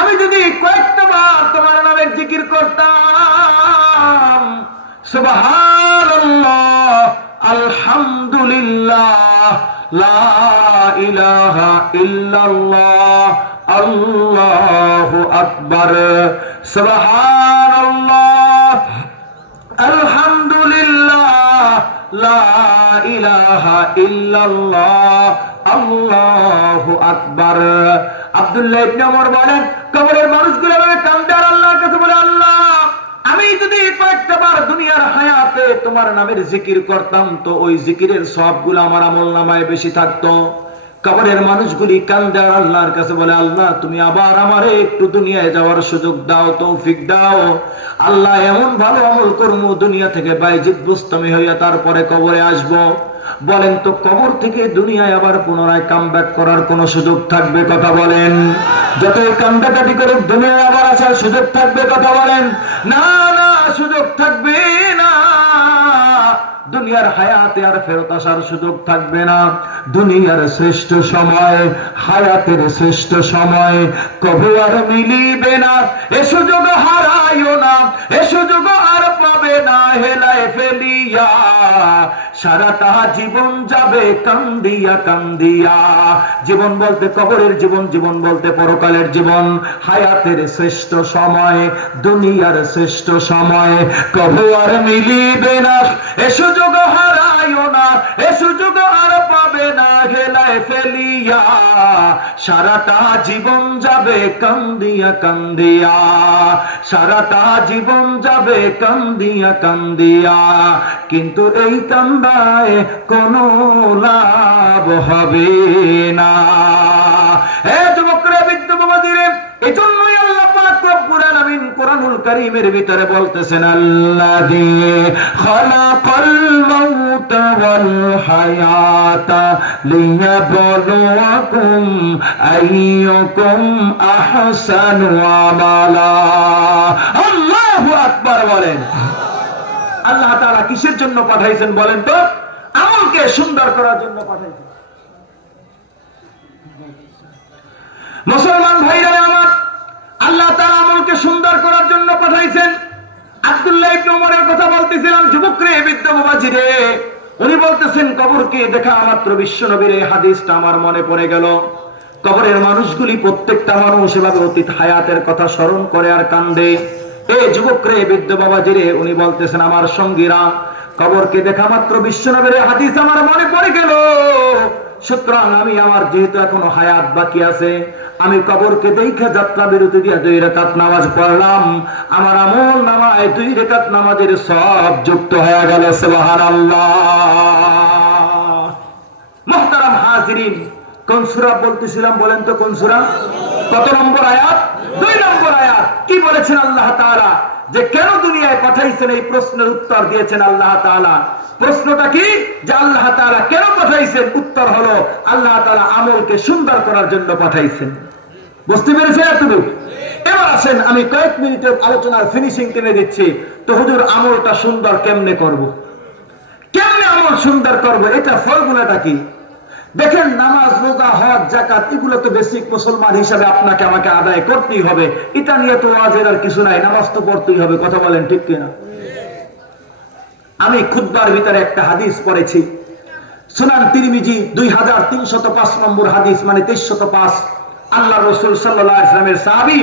আমি যদি কয়েকটা বার তোমার নামের জিকির করতাম, সুবহানাল্লাহ, আলহামদুলিল্লাহ, লা ইলাহা ইল্লাল্লাহ, আল্লাহু আকবার, সুবহানাল্লাহ, আলহামদুলিল্লাহ, লা ইলাহা ইল্লাল্লাহ, আল্লাহু আকবার। আব্দুল্লাহ ইবনে ওমর বলেন, কবরের মানুষগুলো কান্দে আর আল্লাহর কাছে বলে, আল্লাহ আমি যদি কয়েকটা বার দুনিয়ার হায়াতে তোমার নামের জিকির করতাম তো ওই জিকিরের সবগুলো আমার আমলনামায় বেশি থাকতো। কবরের মানুষগুলি কান্দে আর আল্লাহর কাছে বলে, আল্লাহ তুমি আবার আমারে একটু দুনিয়ায় যাওয়ার সুযোগ দাও, তৌফিক দাও। আল্লাহ এমন ভালো আমল করব দুনিয়া থেকে বাইজিদ বুস্তামি হইয়া তারপরে কবরে আসব। বলেন তো কবর থেকে দুনিয়ায় আবার পুনরায় কামব্যাক করার কোন সুযোগ থাকবে? কথা বলেন। যতই কান্দাকাটি করুক দুনিয়ায় আবার আসার সুযোগ থাকবে? কথা বলেন। না না, সুযোগ থাকবে না। দুনিয়ার হায়াতে আর ফেরত আসার সুযোগ থাকবে না। দুনিয়ার শ্রেষ্ঠ সময়, হায়াতের শ্রেষ্ঠ সময় কবু আর মিলিবে না। এ সুযোগ হারাইও না, এ সুযোগ আর পাবে না হেলায় ফেলিয়া। সারাটা জীবন যাবে কান্দিয়া কান্দিয়া। জীবন বলতে কবরের জীবন, জীবন বলতে পরকালের জীবন। হায়াতের শ্রেষ্ঠ সময়, দুনিয়ার শ্রেষ্ঠ সময় কবু আর মিলিবে না। এ সুযোগ হারাইও না, এ সুযোগ আর পাবে না হেলায় ফেলিয়া। সারাটা জীবন যাবে কান্দিয়া কান্দিয়া, সারাটা জীবন যাবে কান্দিয়া কান্দিয়া। কিন্তু এই কান্দায় কোনো লাভ হবে না। এ যুবকরা, বৃদ্ধ বাবাজিরে, এজন্যই আল্লাহ পাক রব্বুল আলামিন কোরআনুল কারীমের ভিতরে বলতেছেন, আল্লাযী খালাকাল মাউতা ওয়াল হায়াতা লিয়াবলুয়াকুম আইয়ুকুম আহসানু আমালা। আল্লাহু আকবার বলেন। আল্লাহ তাআলা কিসের জন্য পাঠাইছেন বলেন তো? আমলকে সুন্দর করার জন্য পাঠাইছেন। মুসলমান ভাইরা আমার, আল্লাহ তাআলা আমলকে সুন্দর করার জন্য পাঠাইছেন। আব্দুল্লাহ ইবনে ওমরের কথা বলতেছিলাম, যুবকরে, বৃদ্ধ বাবাজিরে, উনি বলতেছেন কবরকে দেখা মাত্র বিশ্বনবীর এই হাদিসটা আমার মনে পড়ে গেল। কবরের মানুষগুলি প্রত্যেকটা মানুষ এভাবে অতীত হায়াতের কথা স্মরণ করে আর কান্দে। এই যুবকরে, বৃদ্ধ বাবাজিরে, উনি বলতেছেন আমার সঙ্গীরা, কবরকে দেখা মাত্র বিশ্বনবীর এই হাদিস আমার মনে পড়ে গেল। সুতরাং আমি আমার যেহেতু এখনো হায়াত বাকি আছে, আমি কবরকে দেখে যাত্রা বিরতি দিয়ে 2 রাকাত নামাজ পড়লাম। আমার আমল নামায় 2 রাকাত নামাজের সব যুক্ত হয়ে গেল। সুবহানাল্লাহ। মুহতারাম হাজিরিন, কোন সূরা বলতেছিলাম বলেন তো? কোন সূরা? কত নম্বর আয়াত? 2 নম্বর আয়াত। কি বলেছেন আল্লাহ তাআলা? যে কেন দুনিয়ায় পাঠাইছেন, এই প্রশ্নের উত্তর দিয়েছেন আল্লাহ তাআলা। প্রশ্নটা কি? যে আল্লাহ তাআলা কেন পাঠাইছেন? উত্তর হলো আল্লাহ তাআলা আমলকে সুন্দর করার জন্য পাঠাইছেন। বুঝতে পেরেছেন এতটুকু? এবার আসেন আমি কয়েক মিনিটের আলোচনার ফিনিশিং টেনে দিচ্ছি। তো হুজুর, আমলটা সুন্দর কেমনে করব? কেমনে আমল সুন্দর করব? এটা ফর্মুলাটা কি? দেখেন, নামাজ, রোজা, হজ, যাকাত এগুলো তো বেসিক মুসলমান হিসাবে আপনাকে আমাকে আদায় করতেই হবে। এটা নিয়ে তো ওয়াজের আর কিছু নাই, নামাজ তো পড়তেই হবে। কথা বলেন, ঠিক কিনা? আমি খুতবার ভিতরে একটা হাদিস পড়েছি, সুনান তিরমিজি 2305 নম্বর হাদিস, মানে 2305। আল্লাহ রাসূল সাল্লাল্লাহু আলাইহি ওয়াসাল্লামের সাহাবী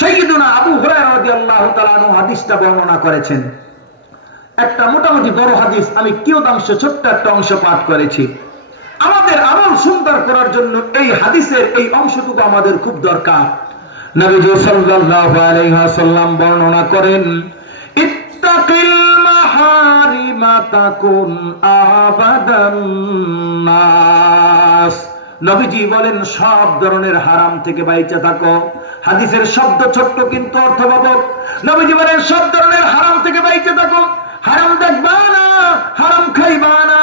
সাইয়্যিদুনা আবু হুরায়রা রাদিয়াল্লাহু তাআলা আনহু হাদিসটা বর্ণনা করেছেন। একটা মোটামুটি বড় হাদিস, আমি কিয়দাংশ ছোট্ট একটা অংশ পাঠ করেছি। আমাদের আমল সুন্দর করার জন্য এই হাদিসের এই অংশটুকু আমাদের খুব দরকার। নবীজি সাল্লাল্লাহু আলাইহি ওয়াসাল্লাম বর্ণনা করেন, ইত্তাকিল মাহারিমা তাকুন আবাদান নাস। নবীজি বলেন সব ধরনের হারাম থেকে বাইচে থাকো। হাদিসের শব্দ ছোট্ট কিন্তু অর্থবহ। নবীজি বলেন সব ধরনের হারাম থেকে বাইচে থাকো। হারাম দেখবা না, হারাম খাইবা না,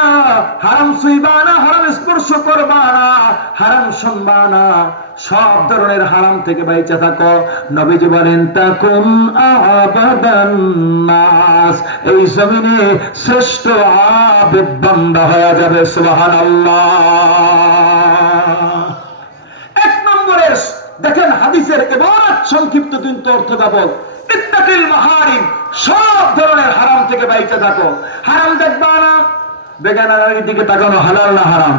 হারাম ছুঁইবা না, হারাম স্পর্শ করবা না, হারাম শুনবা না, সব ধরনের হারাম থেকে বাইচে থাকো। নবীজি বলেন তাকুন আবাদান নাস, এই জমিনে শ্রেষ্ঠ আবেদ বান্দা হয়ে যাবে। সুবহানাল্লাহ। এক নম্বরের দেখেন হাদিসের ইবারত সংক্ষিপ্ত কিন্তু অর্থবহ। ইত্তাকিল মাহারিম, সব ধরনের হারাম থেকে বাইচে থাকো। হারাম দেখবা না, বেগানার দিকে তাকানো হালাল না হারাম?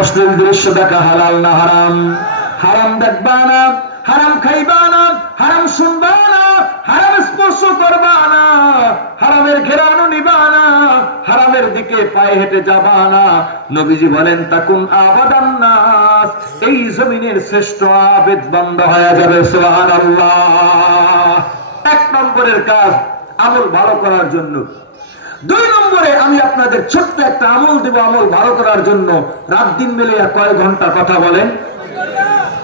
অশ্লীল দৃশ্য দেখা হালাল না হারাম? হারাম দেখবা না, হারাম খাইবা না, হারাম শুনবা না, হারাম স্পর্শ করবা না, হারামের ঘেরানো নিবা না, হারামের দিকে পায়ে হেঁটে যাবা না। নবীজি বলেন তাকুন আবাদান নাস, এই জমিনের শ্রেষ্ঠ আবেদ বান্দা হয়ে যাবে। সুবহানাল্লাহ। এক নম্বরের কাজ আমল ভালো করার জন্য। দুই নম্বরে আমি আপনাদের ছোট্ট একটা আমল দেব আমল ভালো করার জন্য। রাত দিন মিলে কয় ঘন্টা কথা বলেন?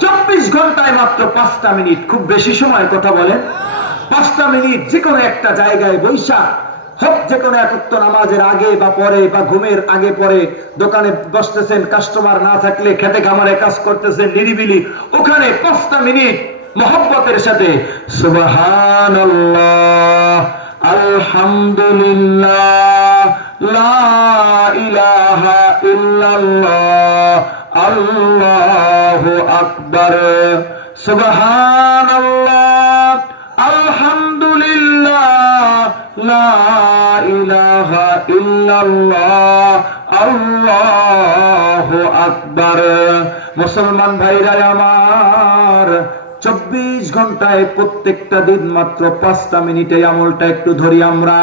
24 ঘন্টায় মাত্র 5টা মিনিট, খুব বেশি সময় কথা বলেন? 5টা মিনিট যে কোনো একটা জায়গায় বৈশা হোক, যে কোনো একত্র নামাজের আগে বা পরে বা ঘুমের আগে পরে দোকানে বসতেছেন, কাস্টমার না থাকলে খেতে খামারে কাজ করতেছেন নিরিবিলি, ওখানে 5টা মিনিট মহব্বতের সাথে সুবহানাল্লাহ, আলহামদুলিল্লাহ, লা ইলাহা ইল্লাল্লাহ, আল্লাহু আকবার, সুবহানাল্লাহ, আলহামদুলিল্লাহ, লা ইলাহা ইল্লাল্লাহ, আল্লাহু আকবার। মুসলমান ভাইরা আমার, 24 ঘন্টায় প্রত্যেকটা দিন মাত্র 5টা মিনিটে আমলটা একটু ধরি আমরা।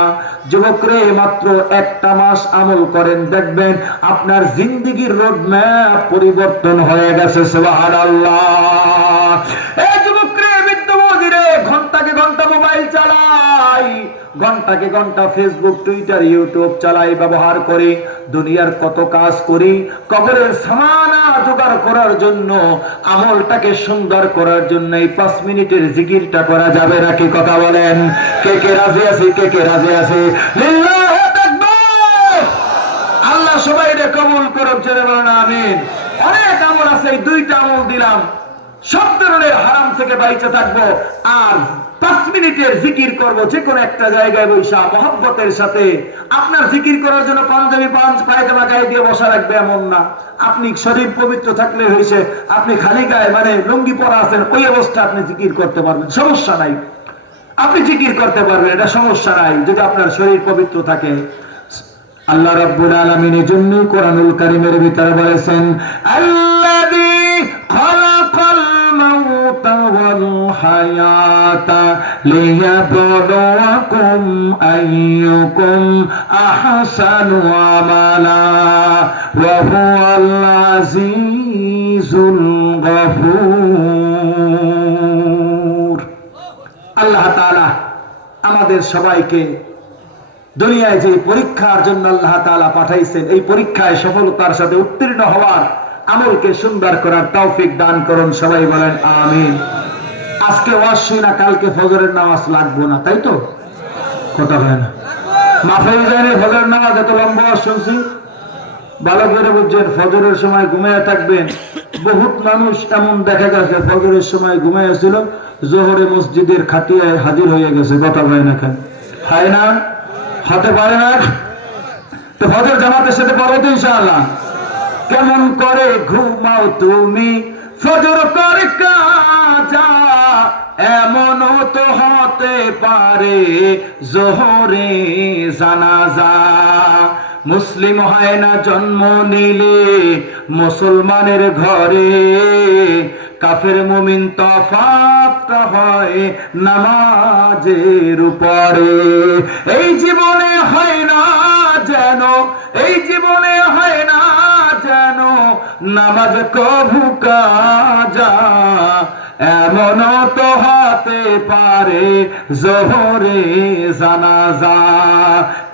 যুবকরে মাত্র একটা মাস আমল করেন, দেখবেন আপনার জিন্দেগির রোড ম্যাপ পরিবর্তন হয়ে গেছে। সুবহানাল্লাহ। এই যুবকরে, বিদ্যমন্দিরে ঘন্টাকে ঘন্টা মোবাইল চালাই, ঘন্টাকে ঘন্টা ফেসবুক টুইটার ইউটিউব চালাই, ব্যবহার করি, দুনিয়ার কত কাজ করি, কবরের সামানা জোগাড় করার জন্য, আমলটাকে সুন্দর করার জন্য এই 5 মিনিটের জিকিরটা করা যাবে নাকি? কথা বলেন, কে কে রাজি আছে? কে কে রাজি আছে? লিল্লাহি তাকবীর। আল্লাহ সবাইকে কবুল করুক, জোরে বলেন আমিন। অনেক আমল আছে, এই 2টা আমল দিলাম, সব ধরনের হারাম থেকে বাইচে থাকবো, আর 5 মিনিটের জিকির করব যে কোনো একটা জায়গায় বৈশা মহব্বতের সাথে। আপনার জিকির করার জন্য পাঞ্জাবি পায়জামা গায়ে দিয়ে বসা রাখবে এমন না। আপনি শরীর পবিত্র থাকলে হয়েছে, আপনি খালি গায়ে মানে লুঙ্গি পরা আছেন, ওই অবস্থা আপনি জিকির করতে পারবেন, সমস্যা নাই। আপনি জিকির করতে পারবেন, এটা সমস্যা নাই, যদি আপনার শরীর পবিত্র থাকে। আল্লাহ রাব্বুল আলামিনের জন্য কোরআনুল কারীমের ভিতরে বলেছেন, আল্লাযী খালাকাল মাউতা ওয়াল হায়াতা লিয়াবলুয়াকুম আইয়ুকুম আহসানু আমালা ওয়া হুয়াল আজিজুল গফুর। আল্লাহ তাআলা আমাদের সবাইকে দুনিয়ায় যে পরীক্ষার জন্য আল্লাহ তাআলা পাঠাইছেন, এই পরীক্ষায় সফলতার সাথে উত্তীর্ণ হওয়ার, আমলকে সুন্দর করার তৌফিক দান করুন। সবাই বলেন আমিন। আজকে ওয়াজ শুই না, কালকে ফজরের নামাজ লাগবো না, তাই তো? কথা হয় না, মাফাই জানি ফজরের নামাজ এত লম্বা ওয়াজ শুনছি, ভালো করে বুঝছেন। ফজরের সময় ঘুমিয়ে থাকবেন। বহুত মানুষ এমন দেখা গেছে ফজরের সময় ঘুমিয়ে ছিল, জোহরে মসজিদের খাটিয়ায় হাজির হয়ে গেছে। কথা হয় না, কেন হয় না? হতে পারে না তো ফজর জামাতের সাথে পড়ো তো ইনশাআল্লাহ। কেমন করে ঘুমাও তুমি ফজর করে কাজা, এমন তো হতে পারে জোহরে জানাজা। মুসলিম হয় না জন্ম নিলে মুসলমানের ঘরে, কাফের মুমিন তফাৎ হয় নামাজের উপরে। এই জীবনে হয় না যেন, এই জীবনে হয় না যেন নামাজ কভু কাজা, এমন তো হতে পারে জোহরে জানাজা।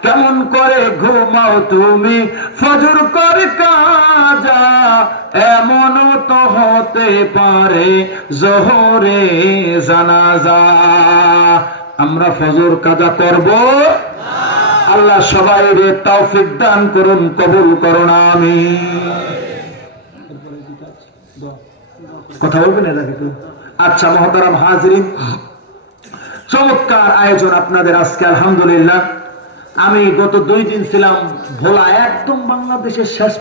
কেমন করে ঘুমাও তুমি ফজর করে কাজা, এমন তো হতে পারে জোহরে জানাজা। আমরা ফজর কাজা করব, আল্লাহ সবাইরে তৌফিক দান করুন, কবুল করুন, আমিন। কথা বলবেন এর আগে? আচ্ছা মহতারাম হাজরিন, চমৎকার আয়োজন আপনাদের আজকে আলহামদুলিল্লাহ। আমি গত 2 দিন ছিলাম ভোলা, একদম বাংলাদেশের শেষ